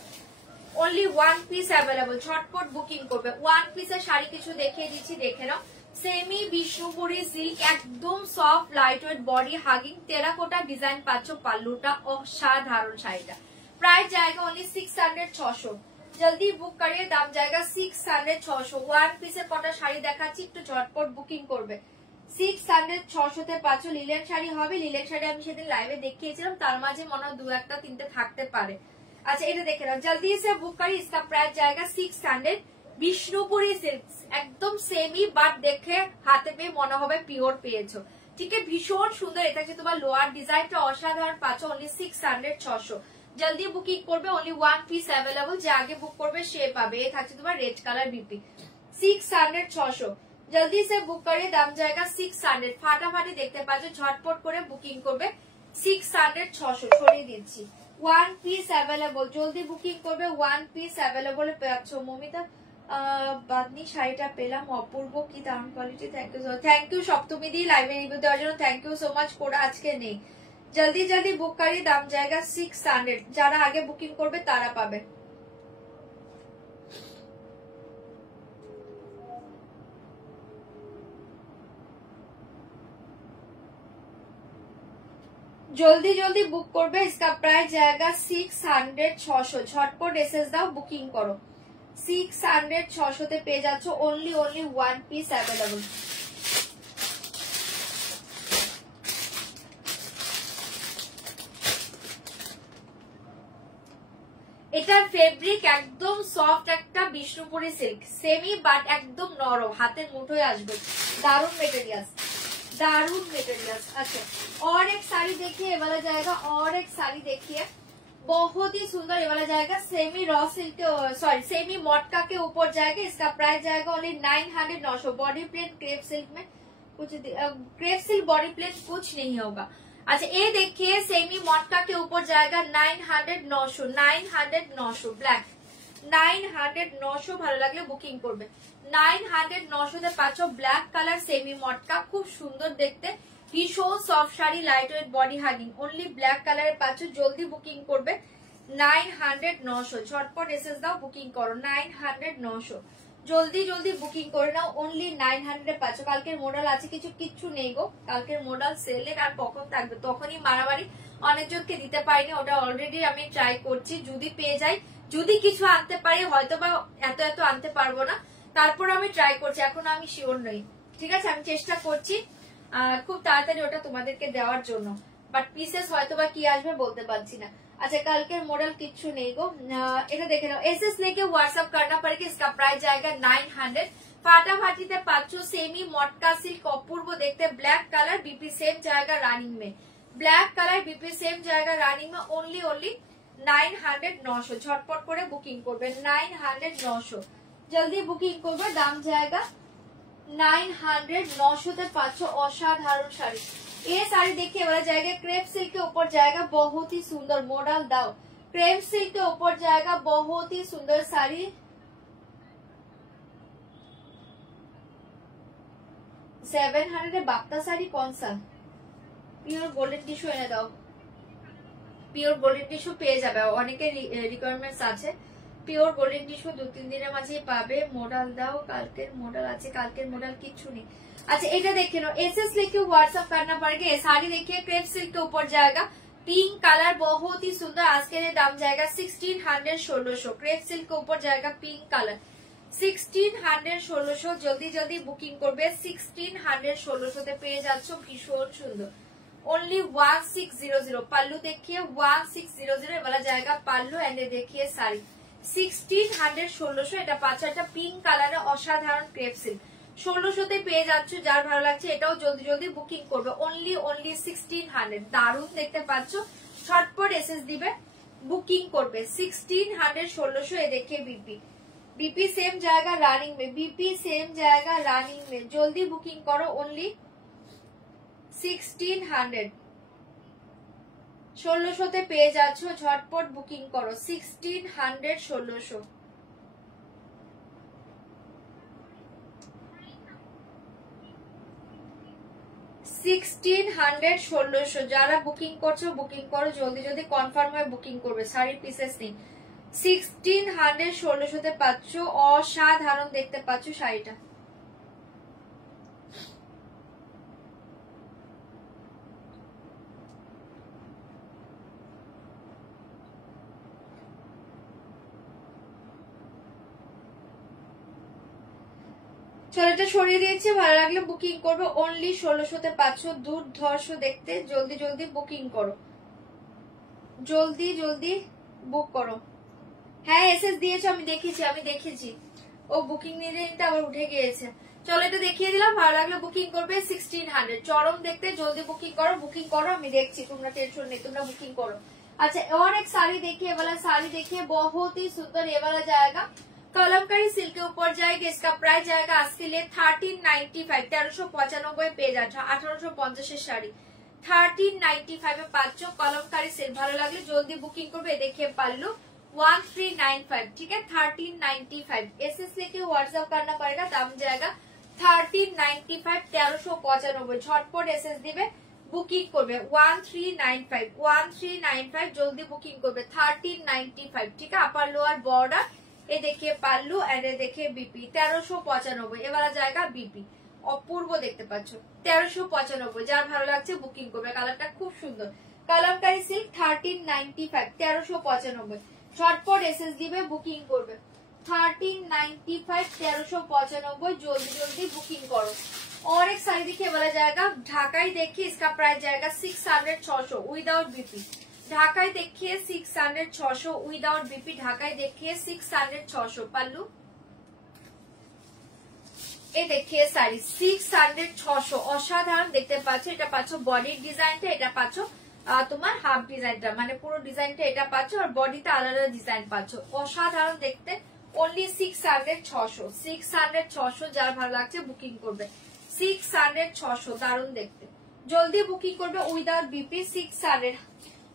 অনলি ওয়ান পিস অ্যাভেলেবল, ঝটপট বুকিং করবে। ওয়ান পিসের শাড়ি কিছু দেখিয়ে দিচ্ছি, দেখে নাও। সেমি বিষ্ণুপুরি সিল্ক, একদম soft light weight body hugging terracotta design পাচ্ছ, পাল্লুটা অসাধারণ। শাড়িটা प्राइस जाएगा ओनली 600, 600। जल्दी बुक करिए, दाम जाएगा 600, 600। ওয়ান পিসের কটা শাড়ি দেখাচ্ছি, একটু ঝটপট বুকিং করবে। 600, 600-তে পাচ্ছ। লিলেন শাড়ি হবে, লিলেন শাড়ি আমি সেদিন লাইভে দেখিয়েছিলাম, তার মাঝে মনে হয় 2-1টা 3টে থাকতে পারে। আচ্ছা এটা দেখে নাও, জলদি সে বুক করি। इसका प्राइस जाएगा 600। বিষ্ণুপুরি সিল্ক, একদম সেমি, বাট দেখে হাতে পেয়ে মনে হবে পিওর পেয়েছো। ঠিক আছে, ভীষণ সুন্দর। এটা হচ্ছে তোমার লোয়ার ডিজাইনটা অসাধারণ পাচ্ছ, অনলি 600, 600। জলদি বুকিং করবে, অনলি ওয়ান পিস অ্যাভেলেবল, যে আগে বুক করবে সে পাবে। এ থাকছে তোমার রেড কালার বিপি। 600, 600। জলদি সে বুক করে, দাম জায়গা 600। ফাটাফাটি দেখতে পাচ্ছ, ঝটপট করে বুকিং করবে। 600, 600 ছড়িয়ে দিচ্ছি। ওয়ান পিস অ্যাভেলেবল, জলদি বুকিং করবে, ওয়ান পিস অ্যাভেলেবল পাচ্ছ। মমিতা বাদনি শাড়িটা পেলাম, অপূর্ব, কি দারুণ quality. Thank you Saptami di লাইভে রিভিউ দেওয়ার জন্য, thank you so much. Code আজকে নেই, জলদি জলদি বুক করি, দাম জায়গা 600। যারা আগে বুকিং করবে তারা পাবে। জলদি জলদি বুক করবে। इसका प्राइस जाएगा 600, 600। ঝটপট এসএস দাও, বুকিং করো। 600, 600-তে পেয়ে যাচ্ছ। Only one piece available. এটার ফেব্রিক একদম সফট, একটা বিষ্ণুপুরি সিল্ক, সেমি বাট একদম নরম, হাতের মুঠোয় আসবে। दारुण मटेरियल, दारुण मटेरियल। अच्छा और एक साड़ी देखिए, ये वाला जाएगा। और एक साड़ी देखिए, बहुत ही सुंदर, ये वाला जाएगा semi raw silk, sorry semi matka के ऊपर जाएगा। इसका प्राइस जाएगा only 900, 900। Body plain crepe silk में कुछ, क्रेप सिल्क बॉडी प्लेन कुछ नहीं होगा। अच्छा ये देखिए, सेमी मटका के ऊपर जाएगा 900, 900, 900, 900 ব্ল্যাক। 900, 900 ভালো লাগলে বুকিং করবে। 900, 900-তে পাচ্ছ ব্ল্যাক কালার সেমি মটকা, খুব সুন্দর দেখতে, ভীষণ soft sari, light weight body hugging, only black কালারে পাচ্ছ। জলদি বুকিং করবে। 900, 900 ঝটপট এসএস দাও, বুকিং করো। 900, 900 জলদি জলদি বুকিং করে নাও, অনলি 900 পাচ্ছ। কালকের মডেল আছে কিচ্ছু নেই গো, কালকের মডেল সেলের আর কখন থাকবে তখনই মারামারি, অনেকজনকে দিতে পারিনি, ওটা অলরেডি আমি ট্রাই করছি, যদি পেয়ে যাই, যদি কিছু আনতে পারি, হয়তো বা এত আনতে পারবো না, তারপর আমি ট্রাই করছি, এখন আমি শিওর নই, ঠিক আছে? আমি চেষ্টা করছি খুব তাড়াতাড়ি ওটা তোমাদেরকে দেওয়ার জন্য, বাট পিসেস হয়তো বা কি আসবে বলতে পারছি না। अच्छा कल के मॉडल किच्छु नहीं गो, এটা দেখে নাও। एसएस लेके व्हाट्सएप करना पड़ेगा, इसका प्राइस जाएगा 900। फाटाफाटीতে পাচ্ছো सेमी मटका सिल्क अपूर्व देखते, ब्लैक कलर बीपी सेम जाएगा रनिंग में, ब्लैक कलर बीपी सेम जाएगा रनिंग में, ओनली 900 900 झटपट করে বুকিং করবে, 900 900 জলদি বুকিং করবে, দাম जाएगा 900 900 তে পাচ্ছো অসাধারণ শাড়ি। ये साड़ी देखिए वाला जाएगा क्रेप सिल्क के ऊपर जाएगा, बहुत ही सुंदर मॉडल दाओ, क्रेप सिल्क के ऊपर जाएगा, बहुत ही सुंदर साड़ी। 700 बाप्ता साड़ी कौन सा? प्योर गोल्डन टिश्यू एने दाओ, प्योर गोल्डन टिश्यू পেয়ে যাবে, অনেকে রিকোয়ারমেন্টস আছে, পিওর গোল্ডেন টিস্যু 2-3 দিনের মাঝে পাবে। মডেল দাও, কালকের মডেল আছে, কালকের মডেল কিচ্ছু নেই। अच्छा इधर देखिए नो, एसएस लेके व्हाट्सएप करना पड़ेगा। ये साड़ी देखिए क्रेप सिल्क के ऊपर जाएगा, पिंक कलर बहुत ही सुंदर, आज के लिए दाम जाएगा 1600 1600, क्रेप सिल्क के ऊपर जाएगा पिंक कलर 1600 1600 जल्दी जल्दी बुकिंग করবে, 1600 1600 তে পেয়ে যাচ্ছ, ভীষণ সুন্দর, ओनली 1600। पल्लू देखिए 1600 वाला जाएगा पल्लू, एंड देखिए साड़ी 1600 1600, এটা পাচ্ছ, এটা পিঙ্ক কালারে অসাধারণ ক্রেপ সিল্ক 1600 তে পেয়ে যাচ্ছ। যার ভালো লাগছে এটাও জলদি জলদি বুকিং করবে, ओनली 1600, দারুণ দেখতে পাচ্ছ, ছটপট এসএস দিবে, বুকিং করবে 1600 1600। ये देखिए बीपी सेम जाएगा रनिंग में, बीपी सेम जाएगा रनिंग में, जल्दी बुकिंग करो, ओनली 1600 1600 তে পেয়ে যাচ্ছ, ঝটপট বুকিং করো, 1600 1600। যারা বুকিং করছো বুকিং করো, জলদি জলদি কনফার্ম হয়ে বুকিং করবে, শাড়ির পিসেস নেই। 1600 1600 তে পাচ্ছ, অসাধারণ দেখতে পাচ্ছ শাড়িটা। চলটা সরিয়ে দিয়েছি, ভালো লাগলে বুকিং করবে, ओनली 1600 তে পাচ্ছ, দুর্ধর্ষ দেখতে, জলদি জলদি বুকিং করো, জলদি জলদি বুক করো। হ্যাঁ এসএস দিয়েছো, আমি দেখেছি, ও বুকিং নিতে নিতে আবার উঠে গিয়েছে। চলো এটা দেখিয়ে দিলাম, ভালো লাগলে বুকিং করবে, 1600 চরম দেখতে, জলদি বুকিং করো, আমি দেখছি, তোমরা টেনশন নেই, তোমরা বুকিং করো। अच्छा और एक साड़ी देखिए, वाला साड़ी देखिए बहुत ही सुंदर, ये वाला जाएगा कलमकारी सिल्क के ऊपर जाएगा, इसका प्राइस जाएगा आज के लिए 1395, 1395 পেয়ে যাচ্ছ, 1850 এর শাড়ি 1395 এ পাচ্ছ, কলমকারী সিল্ক, ভালো লাগলে জলদি বুকিং করবে। देखिए पल्लू 1395, ठीक है 1395, एसएस लेके व्हाट्सएप करना पड़ेगा, दाम जाएगा 1395 1395, झटपट एसएस दिबे, বুকিং করবে 1395 1395, জলদি বুকিং করবে 1395, ঠিক আছে। আপার লোয়ার বর্ডার, ये देखिए पल्लू, एंड ये देखिए बीपी 1395, এবার জায়গা बीपी, অপূর্ব দেখতে পাচ্ছ, 1395, যার ভালো লাগছে বুকিং করবে, কালারটা খুব সুন্দর, কলমকারী সিল্ক 1395 1395, ঝটপট এসএস দিবে, বুকিং করবে 1395 1395, জলদি জলদি বুকিং করো। और एक साड़ी देखिए वाला जाएगा ढाकाई, देखिए इसका प्राइस जाएगा 600 600 विदाउट बीपी, ढाकाई देखिए 600 600 विदाउट बीपी, ढाकाई देखिए 600 600, पल्लू ये देखिए साड़ी 600 600, অসাধারণ দেখতে পাচ্ছ, এটা পাচ্ছ বডির ডিজাইনটা, এটা পাচ্ছ তোমার হাফ ডিজাইনটা, মানে পুরো ডিজাইনটা এটা পাচ্ছ, আর বডিতে আলাদা ডিজাইন পাচ্ছ, অসাধারণ দেখতে, ओनली 600 600 600 600, যার ভালো লাগছে বুকিং করবে, 600 600, দারুণ দেখতে, জলদি বুকিং করবে without BP 600।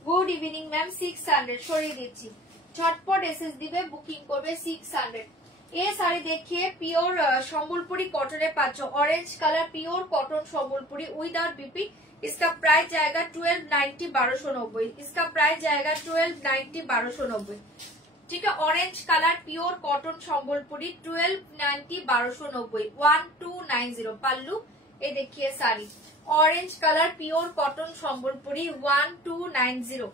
Good evening ma'am, 600 সরিয়ে দিচ্ছি, ঝটপট এসএস দিবে, বুকিং করবে 600। ये साड़ी देखिए प्योर সম্বলপুরি কটনে পাচ্ছ, orange colour pure cotton Sambalpuri without BP, इसका प्राइस जाएगा 1290 1290, इसका प्राइस जाएगा 1290 1290, ठीक है। Orange colour pure cotton Sambalpuri 1290 1290 1290 pallu. এই देखिए sari orange colour pure cotton Sambalpuri 1290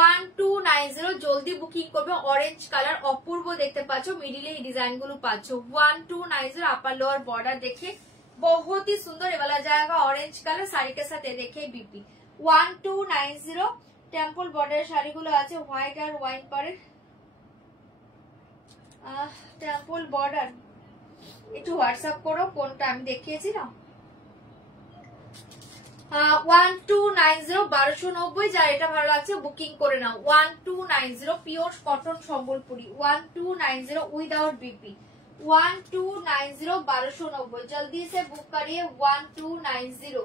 1290 জলদি বুকিং করবে। অরেঞ্জ কালার অপূর্ব দেখতে পাচ্ছ, মিডিলে এই ডিজাইন গুলো পাচ্ছ 1290। আপার লোয়ার বর্ডার দেখে बहुत ही सुंदर ये वाला जाएगा ऑरेंज कलर। শাড়ি के साथ देखिए बीपी 1290। টেম্পল বর্ডার শাড়িগুলো আছে হোয়াইট আর ওয়াইন পারের। টেম্পল বর্ডার একটু হোয়াটসঅ্যাপ করো কোনটা আমি দেখিয়েছি না। 1290 1290 যার এটা ভালো লাগছে বুকিং করে নাও। 1290 pure cotton Sambalpuri 1290 without BP 1290 1290 जल्दी से बुक करिए 1290।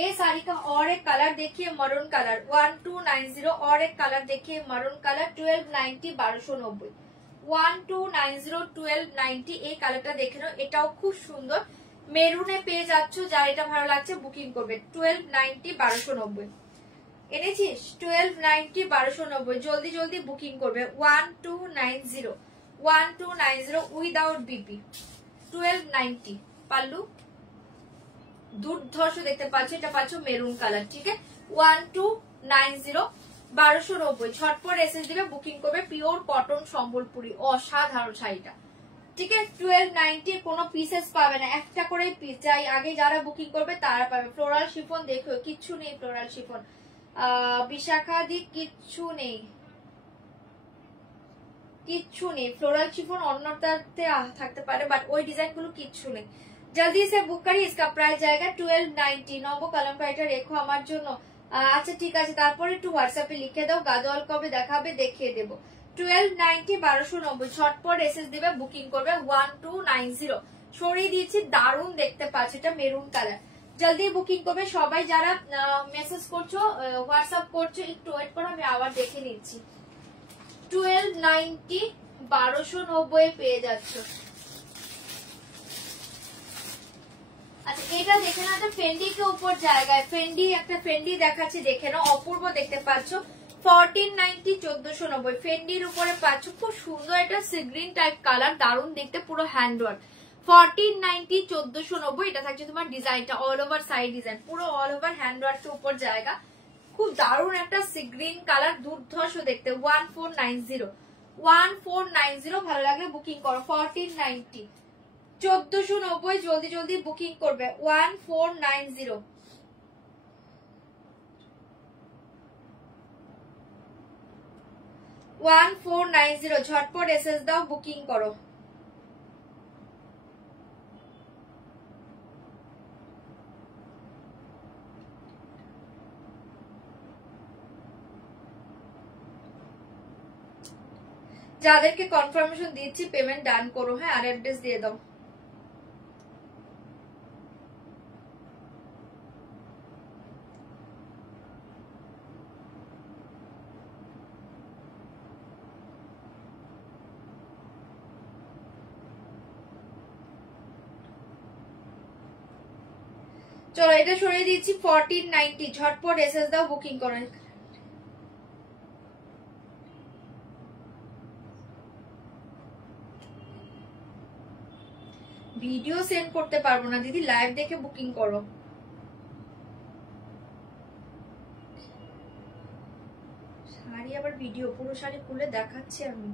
ये साड़ी का और एक कलर देखिए मरून कलर 1290 और एक कलर देखिए मरून कलर 1290 1290 1290 1290। এই কালারটা দেখে নাও, এটাও খুব সুন্দর মেরুনে পেয়ে যাচ্ছ। যার এটা ভালো লাগছে বুকিং করবে 1290 1290। এনেছিস 1290 1290 জলদি জলদি বুকিং করবে 1290 1290 উইদাউট বিপি 1290 পাল্লু দুর্ধর্ষ দেখতে পাচ্ছ। এটা পাচ্ছ মেরুন কালার, ঠিক আছে 1290 1290 ছটপট এসএস দিবে বুকিং করবে। পিওর কটন সম্বলপুরি অসাধারণ শাড়িটা, ঠিক আছে 1290 কোনো পিসেস পাবে না, একটা করে পিস চাই। আগে যারা বুকিং করবে তারা পাবে। ফ্লোরাল শিফন দেখো কিচ্ছু নেই, ফ্লোরাল শিফন বিশাখা দি কিচ্ছু নেই, কিচ্ছু নেই। ফ্লোরাল শিফন অন্যটাতে থাকতে পারে বাট ওই ডিজাইন গুলো কিচ্ছু নেই। জলদি সে বুক করি, इसका प्राइस जाएगा 1290। নব কলমকারিটা রেখো আমার জন্য। আচ্ছা ঠিক আছে, তারপরে একটু হোয়াটসঅ্যাপে লিখে দাও গাদোয়াল কবে দেখাবে দেখিয়ে দেব। 1290 1290 ছটপট এসএস দিবে বুকিং করবে 1290 সরিয়ে দিয়েছি। দারুণ দেখতে পাচ্ছ, এটা মেরুন কালার। জলদি বুকিং করবে সবাই যারা মেসেজ করছো হোয়াটসঅ্যাপ করছো, একটু ওয়েট করো আমি আবার দেখে নিচ্ছি। 1290 1290 পেয়ে যাচ্ছ। আচ্ছা এটা দেখে না, তো ফেন্ডি কে উপর জায়গায় ফেন্ডি একটা ফেন্ডি দেখাচ্ছি দেখে নাও, অপূর্ব দেখতে পাচ্ছ 1490 1490 ফেন্ডির উপরে পাচ্ছ। খুব সুন্দর একটা সি গ্রিন টাইপ কালার, দারুণ দেখতে, পুরো হ্যান্ডওয়ার্ক 1490 1490। এটা থাকছে তোমার ডিজাইনটা অল ওভার সাইড ডিজাইন, পুরো অল ওভার হ্যান্ডওয়ার্কের উপর জায়গা। খুব দারুণ একটা সি গ্রিন কালার, দুর্ধর্ষ দেখতে 1490 1490 ভালো লাগলে বুকিং করো 1490 1490 জলদি জলদি বুকিং করবে 1490। ঝটপট এসএস দাও বুকিং করো। যাদেরকে কনফার্মেশন দিচ্ছি পেমেন্ট ডান করো, হ্যাঁ আর অ্যাড্রেস দিয়ে দাও। চলো এটা সরিয়ে দিচ্ছি 1490 ঝটপট এসএস দাও বুকিং করো। ভিডিও সেন্ড করতে পারবো না দিদি, লাইভ দেখে বুকিং করো। শাড়ি আবার ভিডিও, পুরো শাড়ি খুলে দেখাচ্ছি আমি।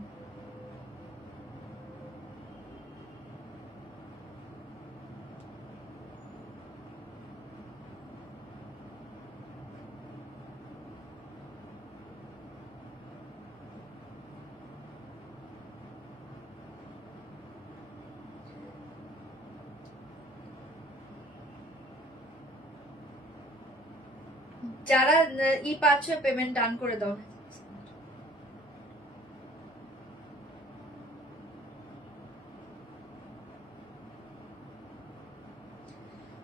যারা ই পাচ্ছ পেমেন্ট ডান করে দাও।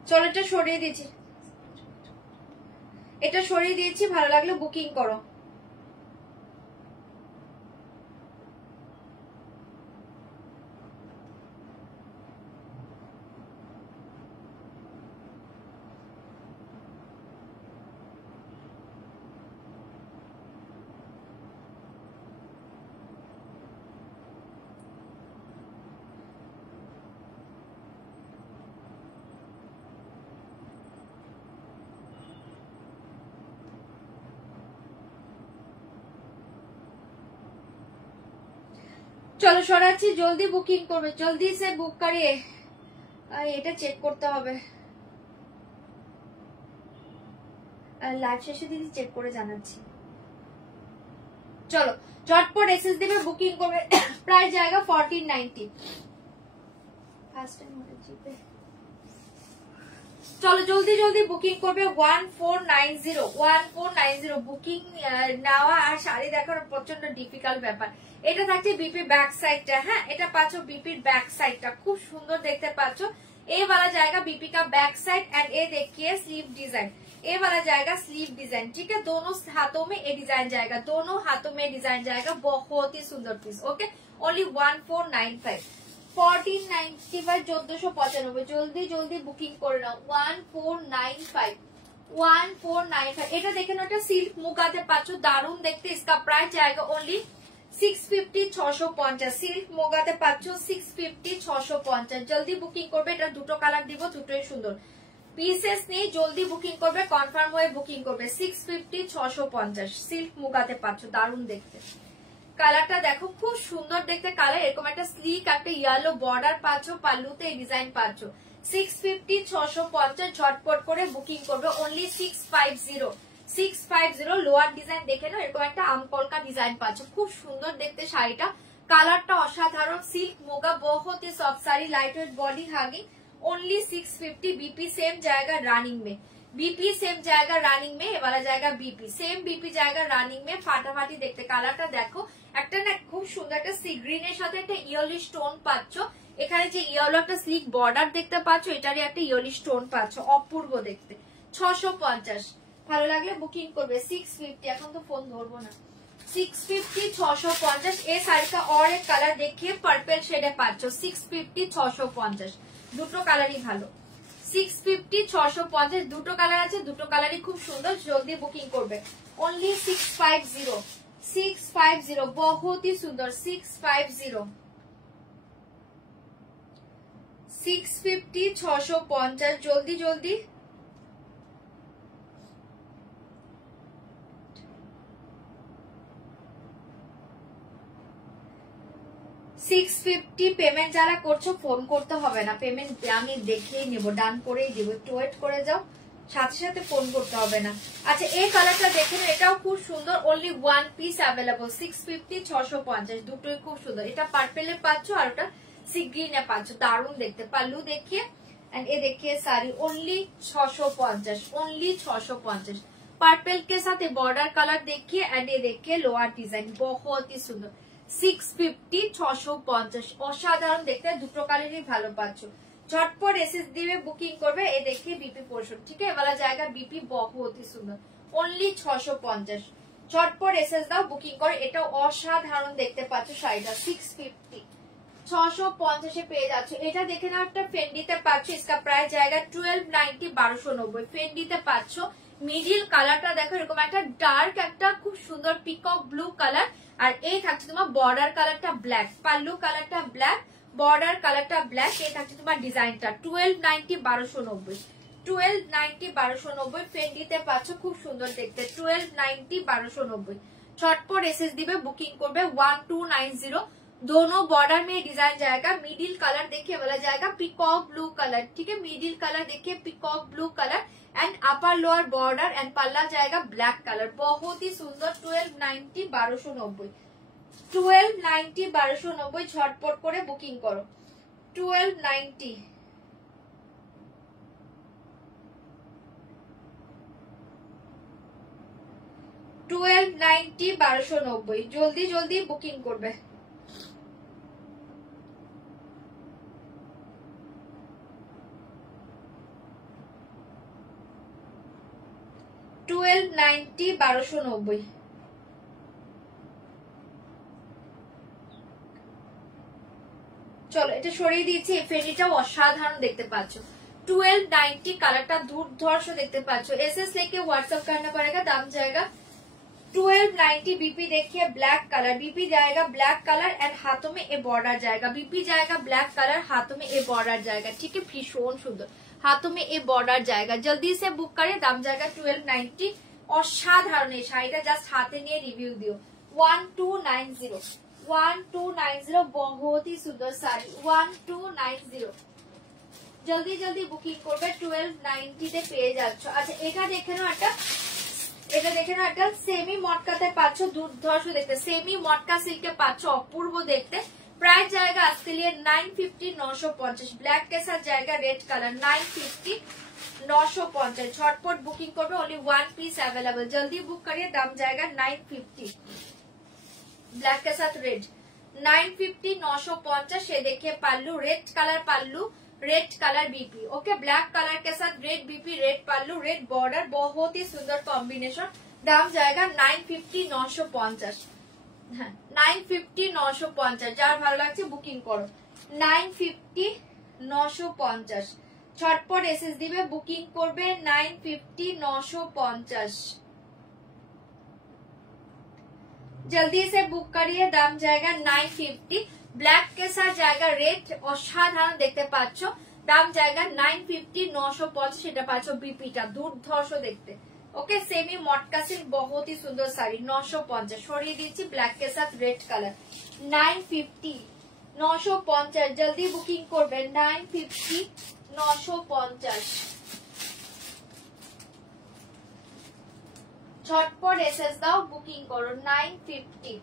চলো এটা সরিয়ে দিয়েছি, এটা সরিয়ে দিয়েছি, ভালো লাগলে বুকিং করো। চলো সরাচ্ছি, জলদি বুকিং করবে, জলদি সে বুক করিয়ে। এটা চেক করতে হবে, লাইভ শেষে দিদি চেক করে জানাচ্ছি। চলো ঝটপট এসএস দিবে, বুকিং করবে। প্রাইস জায়গা 1490। ফার্স্ট টাইম হলে জিপে। চলো জলদি জলদি বুকিং করবে। 1490 বুকিং নেওয়া আর শাড়ি দেখার প্রচন্ড ডিফিকাল্ট ব্যাপার। এটা থাকছে বিপি ব্যাক সাইডটা। হ্যাঁ, এটা পাচ্ছ বিপির ব্যাক সাইডটা, খুব সুন্দর দেখতে পাচ্ছ। ए वाला जाएगा बीपी का बैक साइड एंड ये देखिए स्लीव डिजाइन, ए वाला जाएगा स्लीव डिजाइन। ठीक है, दोनों हाथों में ये डिजाइन जाएगा, दोनों हाथों में डिजाइन जाएगा। बहुत ही सुंदर पीस। Okay, only 1495, 1495, 1495। जल्दी जल्दी बुकिंग कर नाओ। 1495, 1495। এটা দেখে নাও, এটা সিল্ক মুগাতে পাচ্ছ, দারুন দেখতে। इसका प्राइस जाएगा ओनली 650, 650। সিল্ক মোগাতে পাচ্ছ 650, 650। জলদি বুকিং করবে। এটা দুটো কালার দিব, দুটোই সুন্দর পিসেস নেই। জলদি বুকিং করবে, কনফার্ম হয়ে বুকিং করবে। 650, 650 সিল্ক মুগাতে পাচ্ছ, দারুন দেখতে। কালারটা দেখো, খুব সুন্দর দেখতে কালার। এরকম একটা স্লিক একটা ইয়েলো বর্ডার পাচ্ছ, পাল্লুতে এই ডিজাইন পাচ্ছ। 650, 650। ঝটপট করে বুকিং করবে। অনলি 650, 650। লোয়ার ডিজাইন দেখে নাও, এরকম একটা আমকলকা ডিজাইন পাচ্ছ, খুব সুন্দর দেখতে শাড়িটা। কালারটা অসাধারণ। সিল্ক মোगा, बहुत ही soft sari, light weight body hugging. Only 650। BP same जाएगा रनिंग में, बीपी सेम जाएगा रनिंग में। ये वाला जाएगा बीपी, सेम बीपी जाएगा रनिंग में। फाटाफाटी देखते। কালারটা দেখো, একটা না খুব সুন্দর একটা সি গ্রিনের সাথে একটা ইয়েলো স্টোন পাচ্ছ। এখানে যে ইয়েলো একটা স্লিক বর্ডার দেখতে পাচ্ছ, এটারই একটা ইয়েলো স্টোন পাচ্ছ, অপূর্ব দেখতে। 650। ভালো লাগলে বুকিং করবে। 650, এখন তো ফোন ধরবো না। 650, 650। এই শাড়িটা और एक কালার দেখিয়ে পার্পল শেডে পাচ্ছ। 650, 650। দুটো কালারই ভালো। 650, 650 দুটো কালার আছে, দুটো কালারই খুব সুন্দর। জলদি বুকিং করবে। ओनली 650, 650। बहुत ही सुंदर। 650, 650, 650। জলদি জলদি। $650 পেমেন্ট যারা করছো ফোন করতে হবে না, পেমেন্ট আমি দেখেই নেব, ডান করেই দিব। একটু ওয়েট করে যাও, সাথে সাথে ফোন করতে হবে না। আচ্ছা, এই কালারটা দেখে নাও, এটাও খুব সুন্দর। Only one piece available. 650, 650 দুটোই খুব সুন্দর। এটা পার্পেলে পাচ্ছ আর ওটা সি গ্রিনে পাচ্ছ, দারুণ দেখতে। পাল্লু দেখিয়ে एंड ये देखिए साड़ी। Only 650, only 650। पार्पल के साथ बॉर्डर कलर देखिए एंड ये देखिए लोअर डिजाइन, बहुत ही सुंदर। 650, 650 অসাধারণ দেখতে। দুটো কালারই ভালো পাচ্ছ। ঝটপট এসএস দিবে, বুকিং করবে। এ देखिए बीपी पोर्शन। ठीक है, वाला जाएगा बीपी, बहुत ही सुंदर। ओनली 650। ঝটপট এসএস দাও, বুকিং করে। এটা অসাধারণ দেখতে পাচ্ছ শাড়িটা। 650, 650 পেয়ে যাচ্ছ। এটা দেখে নাও, একটা ফেন্ডিতে পাচ্ছ। इसका प्राइस जाएगा 1290, 1290। ফেন্ডিতে পাচ্ছ। মিডিল কালারটা দেখো, এরকম একটা ডার্ক একটা খুব সুন্দর পিকক ব্লু কালার। আর এই থাকছে তোমার বর্ডার কালারটা ব্ল্যাক, পাল্লু কালারটা ব্ল্যাক, বর্ডার কালারটা ব্ল্যাক। এই থাকছে তোমার ডিজাইনটা। 1290, 1290, 1290, 1290। ফেন্ডিতে পাচ্ছ, খুব সুন্দর দেখতে। 1290, 1290। ছটপট এসএস দিবে, বুকিং করবে। 1290। दोनों बॉर्डर में डिजाइन जाएगा। मिडिल कलर देखिए वाला जाएगा पिकॉक ब्लू कलर। ठीक है, मिडिल कलर देखिए peacock blue colour and upper lower border and पल्ला जाएगा ब्लैक कलर, बहुत ही सुंदर। 1290, 1290, 1290, 1290। झटपट করে বুকিং করো। 1290, 1290, 1290। জলদি জলদি বুকিং করবে। 1290, 1290। চলো এটা সরিয়ে দিয়েছি। এই ফেরিটাও অসাধারণ দেখতে পাচ্ছ। 1290 কালারটা দুর্ধর্ষ দেখতে পাচ্ছ। एसएस लेके व्हाट्सएप करना पड़ेगा। दाम जाएगा 1290। बीपी देखिए ब्लैक कलर, बीपी जाएगा ब्लैक कलर एंड हाथों में ए बॉर्डर जाएगा। बीपी जाएगा ब्लैक कलर, हाथों में ए बॉर्डर जाएगा। ठीक है, भीषण सुंदर, हाथों में ए बॉर्डर जाएगा। जल्दी से बुक करें। दाम जाएगा 1290। অসাধারণ এই শাড়িটা, জাস্ট হাতে নিয়ে রিভিউ দিও। 1290, 1290 बहुत ही सुंदर साड़ी 1290 जल्दी जल्दी बुकिंग করবে 1290 তে পেয়ে যাচ্ছ। আচ্ছা এটা দেখে নাও একটা সেমি মটকাতে পাচ্ছ, দুর্ধর্ষ দেখতে, সেমি মটকা সিল্কে পাচ্ছ, অপূর্ব দেখতে। प्राइस जाएगा आज के लिए 950 950 ब्लैक के साथ जाएगा रेड कलर 950 950 झटपट बुकिंग करबे ओनली 1 पीस अवेलेबल जल्दी बुक करिए दाम जाएगा 950 ब्लैक के साथ रेड 950 950 ये देखिए pallu red colour BP okay black colour के साथ red BP red pallu red border बहुत ही सुंदर कॉम्बिनेशन दाम जाएगा 950 950 950 950 যার ভালো লাগছে বুকিং করো 950 950 ছটপট এসএস দিবে বুকিং করবে 950 950 जल्दी से बुक करिए दाम जाएगा 950 ब्लैक के साथ जाएगा रेड অসাধারণ দেখতে পাচ্ছ দাম जाएगा 950 950 এটা পাচ্ছ বিপিটা দুর্ধর্ষ দেখতে ओके सेमी मटका सिल्क बहुत ही सुंदर साड़ी 950 छोड़िए दीजिए ब्लैक के साथ रेड कलर 950 950 जल्दी बुकिंग करबे 950 950 झटपट एसएस दाओ बुकिंग करो 950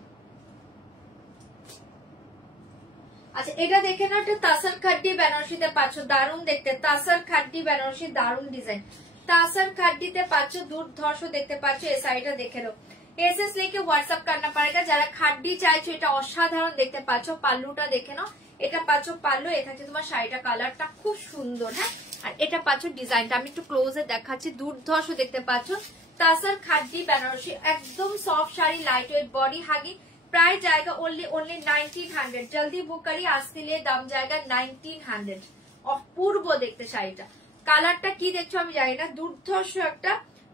अच्छा এটা দেখে না একটা তাসার খাড্ডি বেনারসিতে পাচ্ছ দারুণ দেখতে তাসার খাড্ডি বেনারসি দারুণ ডিজাইন तासर खाड्डीते पाচ্ছ দুর্ধর্ষ দেখতে পাচ্ছ এই শাড়িটা দেখে নাও এসএস लेके व्हाट्सएप करना पड़ेगा যারা খাড্ডি চাইছো এটা অসাধারণ দেখতে পাচ্ছ পাল্লুটা দেখে নাও এটা পাচ্ছ পাল্লু এটা হচ্ছে তোমার শাড়িটা কালারটা খুব সুন্দর হ্যাঁ আর এটা পাচ্ছ ডিজাইনটা আমি একটু ক্লোজে দেখাচ্ছি দুর্ধর্ষ দেখতে পাচ্ছ तासर खाड्डी বেনারসি একদম soft sari light weight body হাগি प्राइस जाएगा ओनली 1900 जल्दी बुक करिए आज के लिए दाम जाएगा 1900 অপূর্ব দেখতে শাড়িটা কালারটা কি দেখছো আমি জানি না দুর্ধর্ষ একটা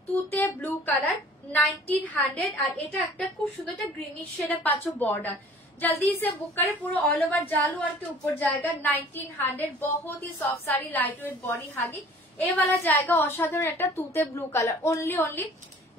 তুতে ব্লু কালার 1900 আর এটা একটা খুব সুন্দর একটা গ্রিনিশ শেডে পাচ্ছ বর্ডার जल्दी से बुक करें पूरा ऑल ओवर जालू और के ऊपर जाएगा 1900 बहुत ही soft sari light weight body हागी ये वाला जाएगा অসাধারণ একটা তুতে ব্লু কালার ओनली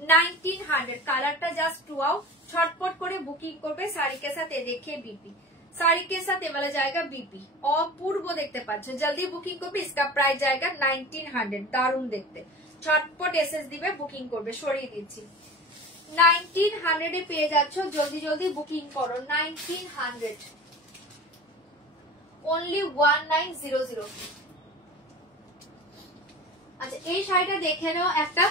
1900 কালারটা জাস্ট টুয়াও ছটপট করে বুকিং করবে শাড়ি के साथ ये देखिए बीपी साड़ी के साथ ये वाला जाएगा बीपी अपूर्व देखते पाচ্ছ जल्दी बुकिंग করবে इसका प्राइस जाएगा 1900 দারুণ দেখতে ছটপট এসএস দিবে বুকিং করবে সরিয়ে দিচ্ছি 1900 এ পেয়ে যাচ্ছ জলদি জলদি বুকিং করো 1900 only 1900 আচ্ছা এই শাড়িটা দেখে নাও একটা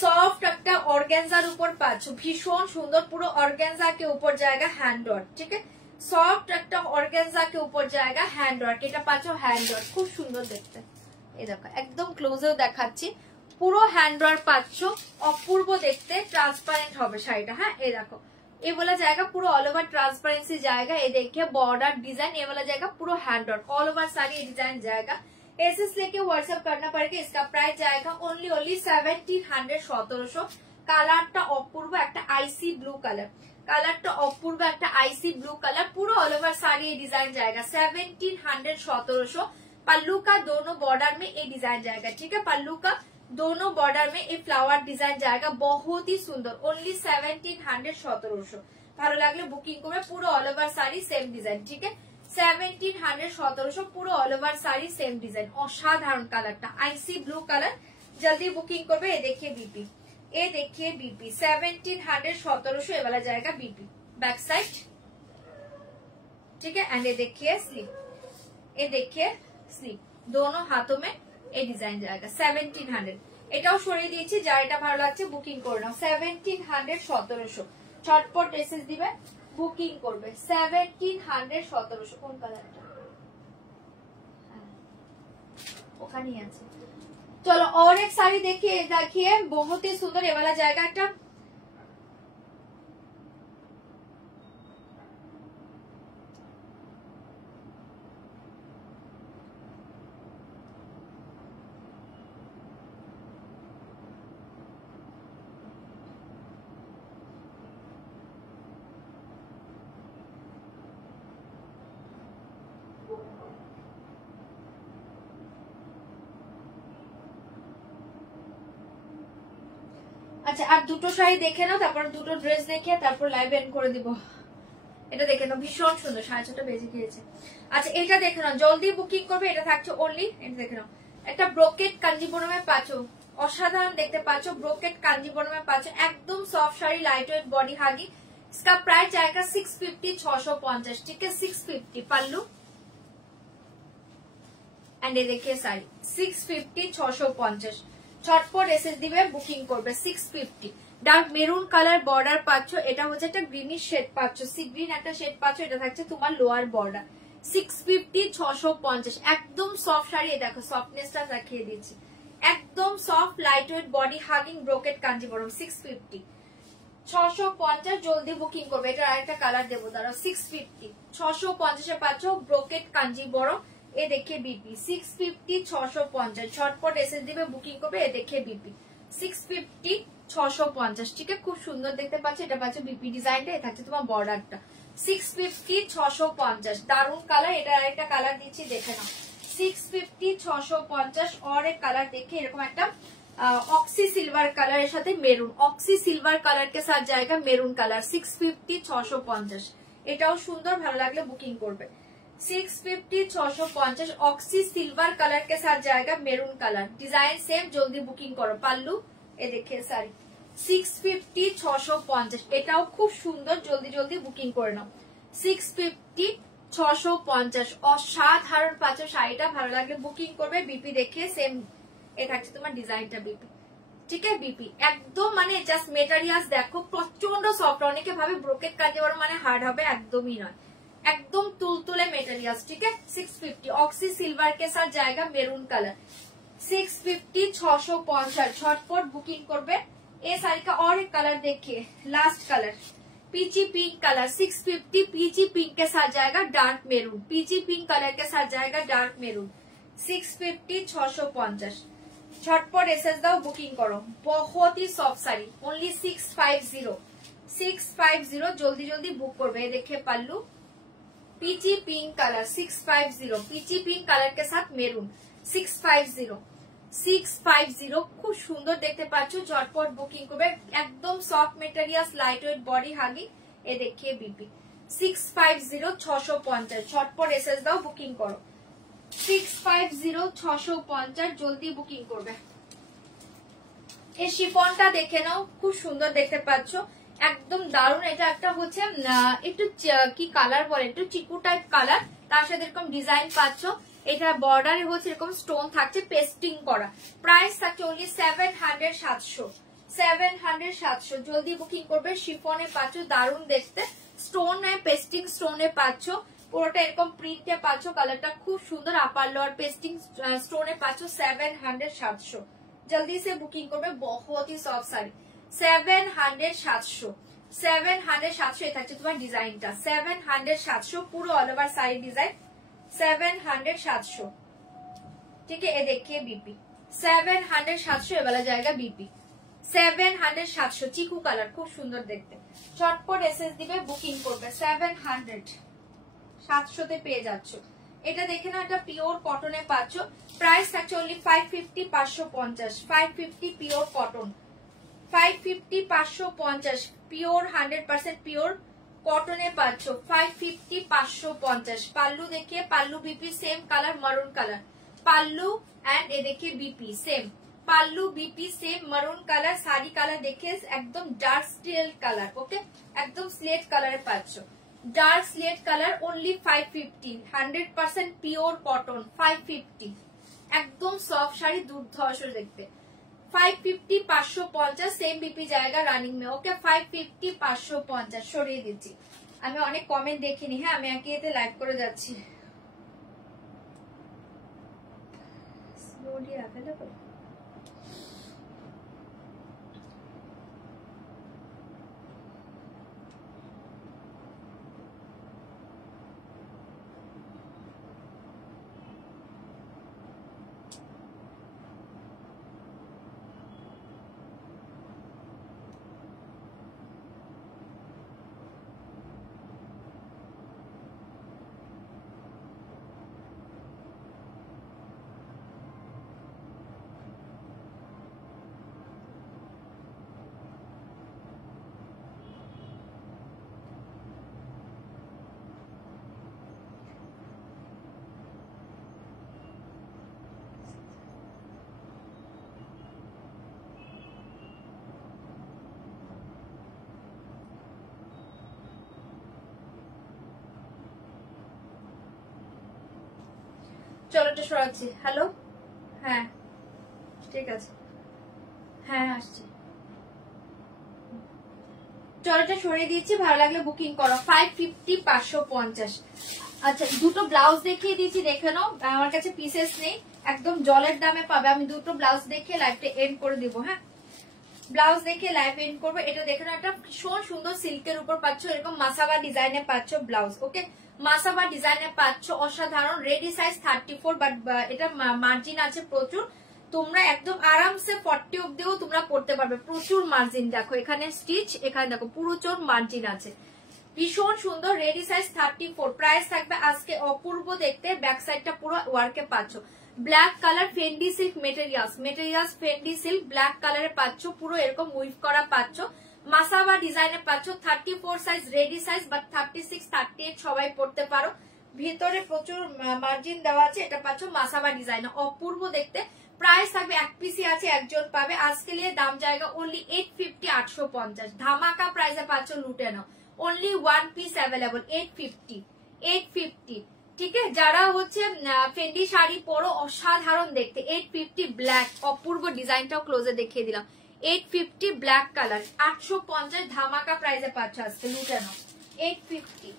সফট একটা অর্গানজার উপর পাচ্ছ ভীষণ সুন্দর পুরো অর্গানজা के ऊपर जाएगा हैंड वर्क ठीक है सॉफ्ट একটা অর্গানজা के ऊपर जाएगा हैंड वर्क এটা পাচ্ছ হ্যান্ড ওয়ার্ক খুব সুন্দর দেখতে এই দেখো একদম ক্লোজেও দেখাচ্ছি পুরো হ্যান্ড ওয়ার্ক পাচ্ছ অপূর্ব দেখতে ট্রান্সপারেন্ট হবে শাড়িটা হ্যাঁ এই দেখো ये वाला जाएगा पूरा ऑल ओवर ट्रांसपेरेंसी जाएगा ये देखिए बॉर्डर डिजाइन ये वाला जाएगा पूरा हैंड वर्क ऑल ओवर सारी ये डिजाइन जाएगा एसएस लेके व्हाट्सएप करना पड़ेगा इसका प्राइस जाएगा ओनली 1700 1700 কালারটা অপূর্ব একটা আইসি ব্লু কালার কালারটা অপূর্ব একটা আইসি ব্লू कलर पूरा ऑल ओवर साड़ी ये डिजाइन जाएगा 1700 1700 पल्लू का दोनों बॉर्डर में ये डिजाइन जाएगा ठीक है पल्लू का दोनों बॉर्डर में ये फ्लावर डिजाइन जाएगा बहुत ही सुंदर ओनली 1700 1700 ভালো লাগলে বুকিং করবে পুরো all over sari same design ठीक है 1700 1700 পুরো all over sari same design অসাধারণ কালারটা আইসি ব্লू कलर जल्दी बुकिंग করবে ये देखिए बीपी ये देखिए बीपी 1700 1700 ये वाला जाएगा बीपी बैक साइड ठीक है एंड ये देखिए स्लीव दोनों हाथों में ये डिजाइन जाएगा 1700 এটাও সরিয়ে দিয়েছি যার এটা ভালো লাগছে বুকিং করে নাও 1700 1700 ছটপট এসএস দিবে বুকিং করবে 1700 1700 কোন কালারটা ওখানেই আছে चलो और एक साड़ी देखिए बहुत ही सुंदर ये वाला जाएगा একটা আচ্ছা আর দুটো শাড়ি দেখে নাও তারপর দুটো ড্রেস দেখে তারপর লাইভ এন্ড করে দিব এটা দেখে নাও, ভীষণ সুন্দর, 6:30 বেজে গিয়েছে। আচ্ছা এটা দেখে নাও, জলদি বুকিং করবে। এটা থাকছে অনলি, এটা দেখে নাও, একটা ব্রোকেট কাঞ্জিবরমে পাচ্ছ, অসাধারণ দেখতে পাচ্ছ, ব্রোকেট কাঞ্জিবরমে পাচ্ছ, একদম soft sari, light weight body হাগি। इसका प्राइस जाएगा 650, 650, ठीक है 650 पल्लू। एंड ये देखिए साड़ी 650, 650 ছটপট এসএস দিবে, বুকিং করবে 650। ডার্ক মেরুন কালার বর্ডার পাচ্ছ, এটা হচ্ছে একটা গ্রিনিশ শেড পাচ্ছ, সি গ্রিন একটা শেড পাচ্ছ, এটা থাকছে তোমার লোয়ার বর্ডার। 650, 650 একদম সফট শাড়ি। দেখো সফটনেসটা দেখিয়ে দিচ্ছি, একদম soft light weight body hugging brocade Kanjeevaram. 650, 650 জলদি বুকিং করবে। এটা আরেকটা কালার দেবো দাঁড়াও। 650, 650 পাচ্ছ ব্রোকেট কাঞ্জিবরম। এ দেখে বিপি 650, 650 ছটপট এসএস দিবে, বুকিং করবে। এ দেখে বিপি 650, 650, ঠিক আছে খুব সুন্দর দেখতে পাচ্ছ। এটা পাচ্ছ বিপি ডিজাইনটা, এটা থাকছে তোমার বর্ডারটা। 650, 650 দারুন কালার। এটা আরেকটা কালার দিচ্ছি দেখে নাও। 650, 650 और एक कलर देखिए, এরকম একটা অক্সি সিলভার কালারের সাথে মেরুন, অক্সি সিলভার কালার के साथ जाएगा মেরুন কালার। 650, 650 এটাও সুন্দর, ভালো লাগলে বুকিং করবে। 650, 650 অক্সি সিলভার কালার के साथ जाएगा মেরুন কালার। ডিজাইন সেম, জলদি বুকিং করো। পাল্লু এ দেখে শাড়ি 650, 650 এটাও খুব সুন্দর, জলদি জলদি বুকিং করে নাও। 650, 650 অসাধারণ পাচ্ছ শাড়িটা, ভালো লাগলে বুকিং করবে। বিপি দেখে সেম, এ থাকছে তোমার ডিজাইনটা বিপি, ঠিক আছে বিপি একদম মানে জাস্ট মেটেরিয়ালস দেখো প্রচন্ড সফট। অনেকে ভাবে ব্রোকেট কাঞ্জিবরম মানে হার্ড হবে, একদমই নয়, একদম তুলতুলে মেটেরিয়ালস, ঠিক আছে। 650 অক্সি সিলভার के साथ जाएगा মেরুন কালার। 650, 650 ছটপট বুকিং করবে। এই শাড়ি का और एक कलर देखिए, last colour peachy pink colour. 650 peachy pink के साथ जाएगा dark maroon, peachy pink colour के साथ जाएगा डार्क मेरून। 650, 650 ছটপট এসএস দাও, বুকিং করো। बहुत ही সফট শাড়ি, ओनली 650, 650 জলদি জলদি বুক করবে। দেখে pallu peachy pink colour 650, peachy pink colour के साथ मेरून 650, 650 খুব সুন্দর দেখতে পাচ্ছ। ঝটপট বুকিং করবে, একদম soft materials, light weight body হাগি। এ দেখিয়ে বিপি 650, 650 ঝটপট এসএস দাও, বুকিং করো। 650, 650 জলদি বুকিং করবে। এই শিফনটা দেখে নাও, খুব সুন্দর দেখতে পাচ্ছ, একদম দারুণ। এটা একটা হচ্ছে একটু কি কালার বলে, একটু চিকু টাইপ কালার, তার সাথে এরকম ডিজাইন পাচ্ছ। এটা বর্ডারে হচ্ছে এরকম স্টোন থাকছে, পেস্টিং করা। প্রাইস থাকছে অনলি 700, 700, 700, 700 জলদি বুকিং করবে। শিফনে পাচ্ছ, দারুণ দেখতে, স্টোনে পেস্টিং স্টোনে পাচ্ছ, পুরোটা এরকম প্রিন্টে পাচ্ছ। কালারটা খুব সুন্দর, আপার লোয়ার পেস্টিং স্টোনে পাচ্ছ। 700, 700 जल्दी से बुकिंग করবে। बहुत ही সফট শাড়ি। 700, 700, 700, 700 এটা হচ্ছে তোমার ডিজাইনটা। 700, 700 পুরো অল ওভার শাড়ি ডিজাইন। 700, 700, ठीक है। ये देखिए बीपी 700, 700 ये वाला जाएगा बीपी 700, 700 চিকু কালার, খুব সুন্দর দেখতে। চটপট এসএস দিবে, বুকিং করবে। 700, 700 তে পেয়ে যাচ্ছ। এটা দেখে না, এটা পিওর কটনে পাচ্ছ। প্রাইস থাকছে only 550, 550, 550 pure cotton, 550, 550 pure 100% pure কটনে পাচ্ছ। 550, 550 পাল্লু দেখিয়ে, pallu BP same colour, maroon colour pallu. And এ দেখিয়ে BP same pallu, BP same maroon colour. Sari colour দেখে একদম ডার্ক স্টিল কালার, ওকে একদম স্লেট কালারে পাচ্ছ। Dark slate colour only 550, 100% pure cotton. 550 একদম সফট শাড়ি, দুর্ধর্ষ দেখতে। 550, 550 সেম বিপি জায়গা রানিং মে, ওকে 550, 550 সরিয়ে দিচ্ছি। আমি অনেক কমেন্ট দেখিনি, হ্যাঁ আমি একে এতে লাইভ করে যাচ্ছি। Slowly available. চলো এটা সরাচ্ছি। হ্যালো, হ্যাঁ ঠিক আছে, হ্যাঁ আসছি। চলোটা সরিয়ে দিয়েছি, ভালো লাগলে বুকিং করো। 550 550। আচ্ছা দুটো ব্লাউজ দেখিয়ে দিয়েছি, দেখে নাও। আমার কাছে পিসেস নেই, একদম জলের দামে পাবে। আমি দুটো ব্লাউজ দেখিয়ে লাইভটা এন্ড করে দিব। হ্যাঁ ব্লাউজ দেখিয়ে লাইভ এন্ড করবো। এটা দেখে নাও, একটা ভীষণ সুন্দর সিল্কের উপর পাচ্ছ, এরকম মাসাবা ডিজাইনে পাচ্ছ ব্লাউজ। ওকে মাসাবা ডিজাইনে পাচ্ছ, অসাধারণ। রেডি সাইজ 34, বাট এটা মার্জিন আছে প্রচুর। তোমরা একদম আরামসে 40 অব্দিও তোমরা পড়তে পারবে, প্রচুর মার্জিন। দেখো এখানে স্টিচ, এখানে দেখো প্রচুর মার্জিন আছে, ভীষণ সুন্দর। Ready size 34। প্রাইস থাকবে আজকে অপূর্ব দেখতে। ব্যাক সাইডটা পুরো ওয়ার্কে পাচ্ছ। Black colour Fendi silk materials Fendi silk black কালারে পাচ্ছ, পুরো এরকম উইভ করা পাচ্ছ। মাসাবা ডিজাইনে পাচ্ছ। 34 সাইজ রেডি সাইজ, বাট 36 38 সবাই পড়তে পারো। ভিতরে প্রচুর মার্জিন দেওয়া আছে। এটা পাচ্ছ মাসাবা ডিজাইন, অপূর্ব দেখতে। প্রাইস থাকবে এক পিসি আছে, একজন পাবে। আজকে নিয়ে দাম জায়গা অনলি 850 850। ধামাকা প্রাইসে পাচ্ছ, লুটে নাও। Only one piece available 850। ঠিক আছে, যারা হচ্ছে ফেন্ডি শাড়ি পরো অসাধারণ দেখতে। 850 ব্ল্যাক, অপূর্ব ডিজাইনটাও ক্লোজে দেখিয়ে দিলাম। 850 ব্ল্যাক কালার, 850 ধামাকা প্রাইসে পাচ্ছ আজকে, লুটে নাও। 850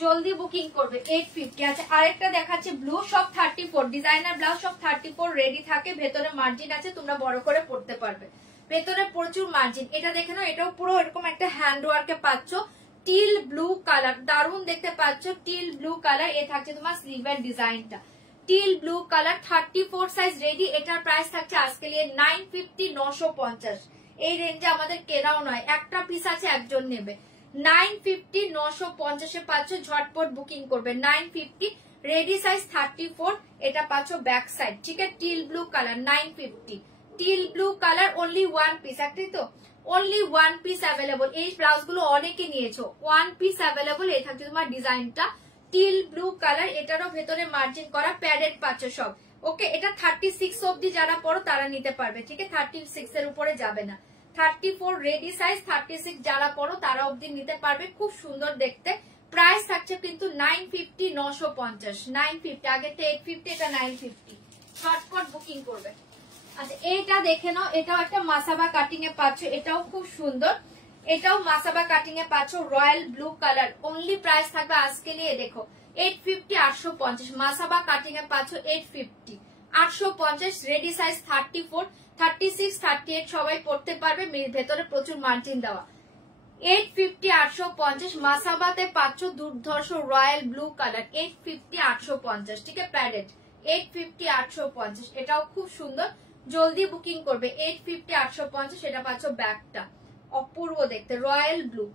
জলদি বুকিং করবে। 850 আছে। আরেকটা দেখাচ্ছে ব্লু, সব 34 ডিজাইনার ব্লাউজ, সব 34 রেডি থাকে। ভেতরে মার্জিন আছে, তোমরা বড় করে পড়তে পারবে। ভেতরে প্রচুর মার্জিন। এটা দেখে নাও, এটাও পুরো এরকম একটা হ্যান্ড ওয়ার্কে পাচ্ছ। টিল ব্লু কালার, দারুণ দেখতে পাচ্ছ। টিল ব্লু কালার, এ থাকছে তোমার স্লিভের ডিজাইনটা। Teal blue colour 34 size ready. এটার প্রাইস থাকছে আজকে নিয়ে 950 950। এই রেঞ্জে আমাদের কেনাও নয়, একটা পিস আছে, একজন নেবে। 950 950 পাচ্ছ, ঝটপট বুকিং করবে। 950 রেডি সাইজ 34। এটা পাচ্ছ ব্যাক সাইড। ঠিক আছে, teal blue colour 950। Teal blue colour only one piece, একটাই তো, অনলি ওয়ান পিস অ্যাভেলেবল। এই ব্লাউজ গুলো অনেকে নিয়েছো, ওয়ান পিস অ্যাভেলেবল। এই থাকছে তোমার ডিজাইনটা টিল ব্লু কালার। এটারও ভেতরে মার্জিন করা, প্যাডেড পাচ্ছ সব। ওকে এটা 36 অব্দি যারা পড়ো তারা নিতে পারবে। ঠিক আছে 36 এর উপরে যাবে না। 34 রেডি সাইজ, 36 যারা পড়ো তারা অব্দি নিতে পারবে। খুব সুন্দর দেখতে। প্রাইস থাকছে কিন্তু 950 950। 950 আগেরটা 850, এটা 950। ঝটপট বুকিং করবে। আচ্ছা এইটা দেখে নাও, এটাও একটা মাসাবা কাটিং এ পাচ্ছ, এটাও খুব সুন্দর। এটাও মাসাবা কাটিং এ পাচ্ছ, royal blue colour. Only price থাকবে আজকে নিয়ে দেখো 850 850। মাসাবা কাটিং এ পাচ্ছ 850 850। রেডি সাইজ 34 36 38 সবাই পড়তে পারবে। ভেতরে প্রচুর মার্জিন দেওয়া। 850 850 মাসাবাতে পাচ্ছ দুর্ধর্ষ রয়্যাল ব্লু কালার। 850 850। ঠিক আছে প্যাডেড 850 850। এটাও খুব সুন্দর, জলদি বুকিং করবে। 850 850। এটা পাচ্ছ ব্যাগটা, অপূর্ব দেখতে, রয়্যাল ব্লু।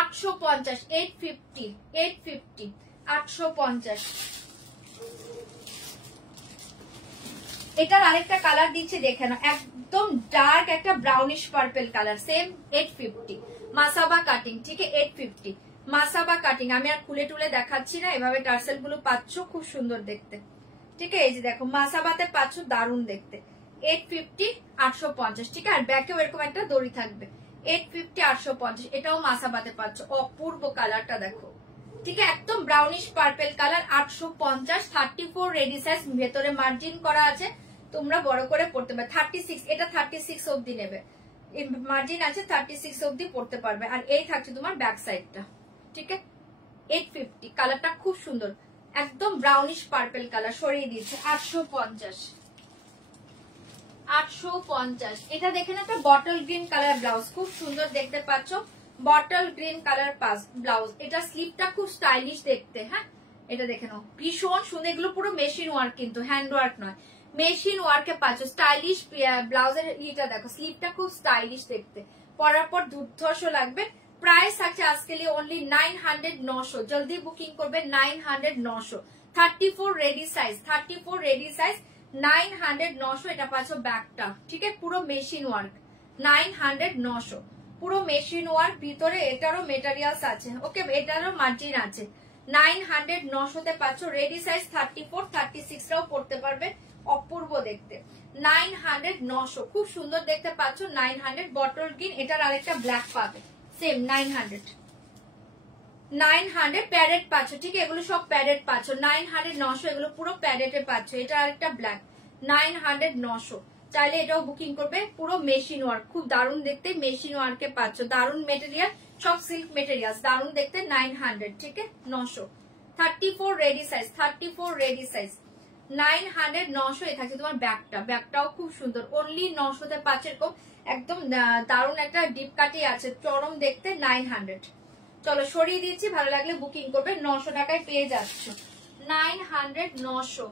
850 850 850 850। এটার আরেকটা কালার দিচ্ছে দেখে না, একদম ডার্ক একটা brownish purple colour, same 850। Masaba cutting. ঠিক আছে 850 মাসাবা কাটিং। আমি আর খুলে টুলে দেখাচ্ছি না, এভাবে টার্সেল গুলো পাচ্ছ, খুব সুন্দর দেখতে। ঠিক আছে এই যে দেখো মাসাবাতে পাচ্ছ, দারুণ দেখতে। 850 850। ঠিক আছে, আর ব্যাকেও এরকম একটা দড়ি থাকবে। 850 850। এটাও মাসাবাতে পাচ্ছ, অপূর্ব কালারটা দেখো। ঠিক আছে একদম brownish purple colour. 850 34 ready size, ভেতরে মার্জিন করা আছে, তোমরা বড় করে পড়তে পারবে। 36, এটা 36 অব্দি নেবে, মার্জিন আছে 36 অব্দি পড়তে পারবে। আর এই থাকছে তোমার ব্যাক সাইডটা। ঠিক আছে 850। কালারটা খুব সুন্দর, একদম ব্রাউনিশ পার্পল কালার। সরিয়ে দিয়েছে 850 850। এটা দেখেন একটা বটল গ্রিন কালার ব্লাউজ, খুব সুন্দর দেখতে পাচ্ছ। Bottle green colour blouse. এটা স্লিপটা খুব স্টাইলিশ দেখতে। হ্যাঁ এটা দেখে নাও, ভীষণ সুন্দর। এগুলো পুরো মেশিন ওয়ার্ক, কিন্তু হ্যান্ড ওয়ার্ক নয়, মেশিন ওয়ার্কে পাচ্ছ। স্টাইলিশ ব্লাউজের ইটা দেখো, স্লিপটা খুব স্টাইলিশ দেখতে, পরার পর দুর্ধর্ষ লাগবে। প্রাইস থাকছে আজকে অনলি 900 900। জলদি বুকিং করবে। 900 900। 34 রেডি সাইজ, 34 রেডি সাইজ 900 900। এটা পাচ্ছ ব্যাগটা। ঠিক আছে পুরো মেশিন ওয়ার্ক। 900 900 পুরো মেশিন ওয়ার্ক। ভিতরে এটারও মেটেরিয়ালস আছে। ওকে এটারও মার্জিন আছে। 900 900 তে পাচ্ছ। রেডি সাইজ 34 36 টাও পড়তে পারবে, অপূর্ব দেখতে। 900 900 খুব সুন্দর দেখতে পাচ্ছ। 900 বটল গ্রিন। এটার আরেকটা ব্ল্যাক পাবে, সেম 900। 900 প্যাডেড পাচ্ছ, ঠিক আছে, এগুলো সব প্যাডেড পাচ্ছ। 900 900 এগুলো পুরো প্যাডেডে পাচ্ছ। এটা আরেকটা ব্ল্যাক 900 900, চাইলে এটাও বুকিং করবে। পুরো মেশিন ওয়ার্ক, খুব দারুণ দেখতে মেশিন ওয়ার্কে পাচ্ছ। দারুণ মেটেরিয়াল, সব সিল্ক মেটেরিয়াল, দারুণ দেখতে। 900, ঠিক আছে, 900। 34 রেডি সাইজ, 34 রেডি সাইজ, 900 900 এ থাকছে তোমার ব্যাগটা। ব্যাগটাও খুব সুন্দর, অনলি 900 তে পাচ্ছে। এরকম একদম দারুণ একটা ডিপ কাটি আছে, চরম দেখতে। 900। চলো সরিয়ে দিয়েছি, ভালো লাগলে বুকিং করবে। 900 টাকায় পেয়ে যাচ্ছ। 900 900।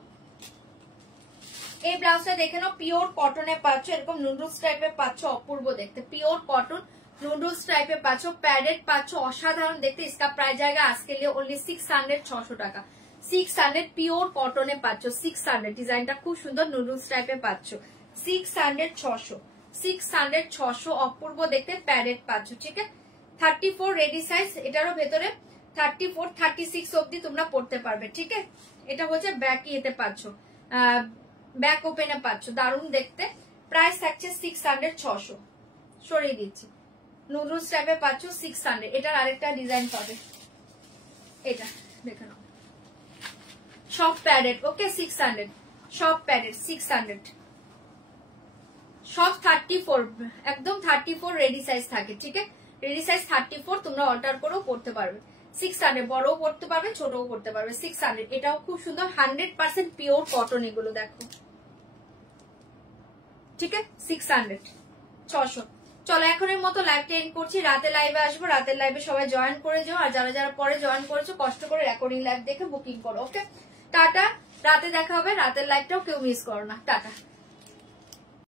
এই ব্লাউজটা দেখে নাও, পিওর কটনে পাচ্ছ, এরকম নুডলস টাইপের পাচ্ছ, অপূর্ব দেখতে। পিওর কটন নুডলস টাইপের পাচ্ছ, প্যাডেড পাচ্ছ, অসাধারণ দেখতে। इसका প্রাইস জায়গা আজকে লিয়ে অনলি 600 600 টাকা। 600 পিওর কটনে পাচ্ছ, 600। ডিজাইনটা খুব সুন্দর, নুডলস টাইপের পাচ্ছ। 600 600, 600 600, অপূর্ব দেখতে, প্যাডেড পাচ্ছ, ঠিক আছে। 34 রেডি সাইজ, এটারও ভেতরে 34 36 অবধি তোমরা পড়তে পারবে, ঠিক আছে। এটা হচ্ছে ব্যাক ইয়েতে পাচ্ছ, ব্যাক ওপেনে পাচ্ছ, দারুণ দেখতে। প্রাইস থাকছে 600 600। সরিয়ে দিচ্ছি, নুডলস টাইপে পাচ্ছ 600। এটার আরেকটা ডিজাইন পাবে, এটা দেখে নাও, সব প্যাডেড, ওকে। 600, সব প্যাডেড, 600, সব 34, একদম 34 রেডি সাইজ থাকে, ঠিক আছে। রেডি সাইজ 34, তোমরা অল্টার করেও পড়তে পারবে। 600, বড়ও পড়তে পারবে, ছোটও পড়তে পারবে। 600, এটাও খুব সুন্দর, 100% পিওর কটন, এগুলো দেখো, ঠিক আছে। 600 600। চলো এখনের মতো লাইভটা এন্ড করছি, রাতে লাইভে আসবো। রাতের লাইভে সবাই জয়েন করে যাও, আর যারা যারা পরে জয়েন করেছো কষ্ট করে রেকর্ডিং লাইভ দেখে বুকিং করো, ওকে। টাটা, রাতে দেখা হবে। রাতের লাইভটাও কেউ মিস করো না, টাটা।